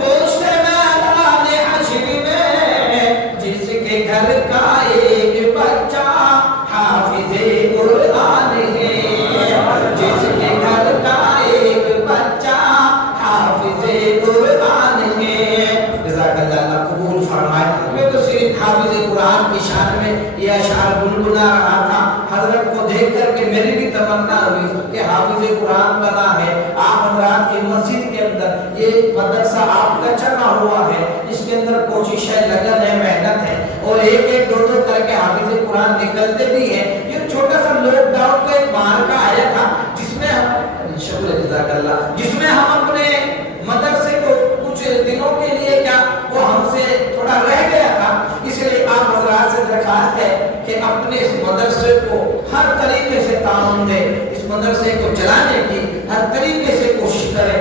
پشت میدان حشر میں. جس کے گھر کا ایک بچہ حافظ قرآن ہے, جس کے گھر کا ایک بچہ حافظ قرآن ہے. جزاک اللہ قبول فرمائے. میں تو صرف حافظ قرآن کی شان میں یہ اشعار گنگنا رہا تھا. حضرت کو دیکھ کر کے میری بھی تمنا ہوئی کہ حافظ قرآن بنا ہے. آپ حضرات کی مسجد کے اندر یہ مدرسہ آپ کا چلا ہوا ہے, اس کے اندر کوشش ہے, لگن ہے, محنت ہے اور ایک ایک دو دو کر کے حافظ قرآن نکلتے بھی ہیں. یہ چھوٹا سا لوک ڈاؤن کا ایک باہر کا آیا تھا جس میں ہم شکر جزاک اللہ جس میں ہم اپنے مدرسے کو کچھ دنوں کے لیے کیا وہ ہم سے تھوڑا رہ گیا تھا. اس لیے آپ حضرات سے درخواست ہے کہ اپنے اس مدرسے کو ہر طریقے سے تعاون دیں, اس مدرسے کو چلانے کی ہر طریقے سے کوشش کریں,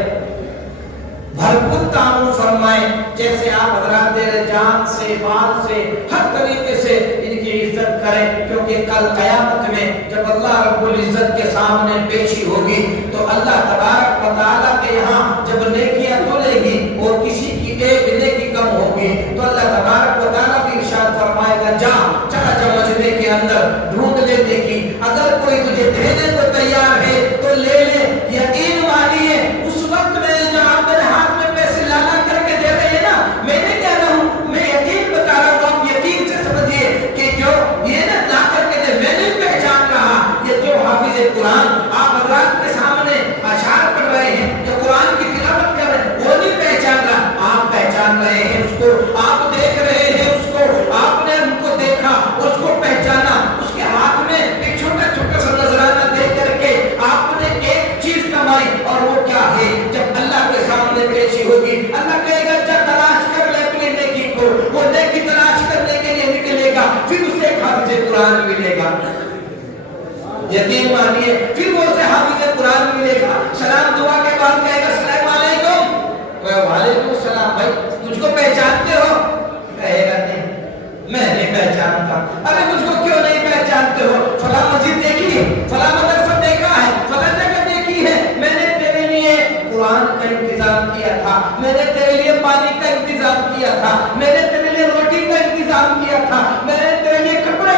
بھرپور تعاون فرمائیں. جیسے آپ حضرات دے جان سے مال سے ہر طریقے سے ان کی عزت کریں, کیونکہ کل قیامت میں جب اللہ رب العزت کے سامنے پیشی ہوگی تو اللہ تبارک و تعالیٰ کے یہاں جب نیکیاں تولے گی اور کسی کی ایک نیکی کم ہوگی تو اللہ تبارک و تعالیٰ بھی ارشاد فرمائے گا جا چلا جا مجمع کے اندر ڈھونڈ لے دیکھی, اگر کوئی تجھے دینے کو تیار ہے تو لے لے. یقین مانیے اس وقت میں جب آپ میرے ہاتھ میں پیسے لانا کر کے دے رہے ہیں نا, میں نہیں کہہ رہا ہوں, میں یقین بتا رہا ہوں, آپ یقین سے سمجھیے کہ جو یہ نہ لا کر کے دے, میں نہیں پہچان رہا. یہ جو حافظ قرآن آپ حضرات کے سامنے اشعار پڑھ رہے ہیں, جو قرآن کی تلاوت کر رہے ہیں, وہ نہیں پہچان رہا. آپ پہچان رہے ہیں اس کو, آپ دیکھ رہے ہیں اس کو, آپ نے ان کو دیکھا, اس کو پہچانا, اس کے ہاتھ میں ایک چھوٹا چھوٹا سا نذرانہ دے کر کے آپ نے ایک چیز کمائی, اور وہ کیا ہے؟ جب اللہ کے سامنے پیشی ہوگی اللہ کہے گا جا تلاش کر لے اپنی نیکی کو. وہ نیکی تلاش کرنے کے لیے نکلے گا, پھر اسے حافظ قرآن ملے گا. یقین مانیے پھر وہ اسے حافظ قرآن ملے گا. سلام دعا کے بعد کہے گا السلام علیکم, وعلیکم السلام, بھائی تجھ کو پہچانتے ہو؟ کہے گا نہیں میں نہیں پہچانتا. ارے مجھ کو کیوں نہیں پہچانتے ہو؟ فلاں مسجد دیکھی ہے, فلاں مدرسہ دیکھا ہے, فلاں جگہ دیکھی ہے, میں نے تیرے لیے قرآن کا انتظام کیا تھا, میں نے تیرے لیے پانی کا انتظام کیا تھا, میں نے تیرے لیے روٹی کا انتظام کیا تھا, میں نے تیرے لیے کپڑے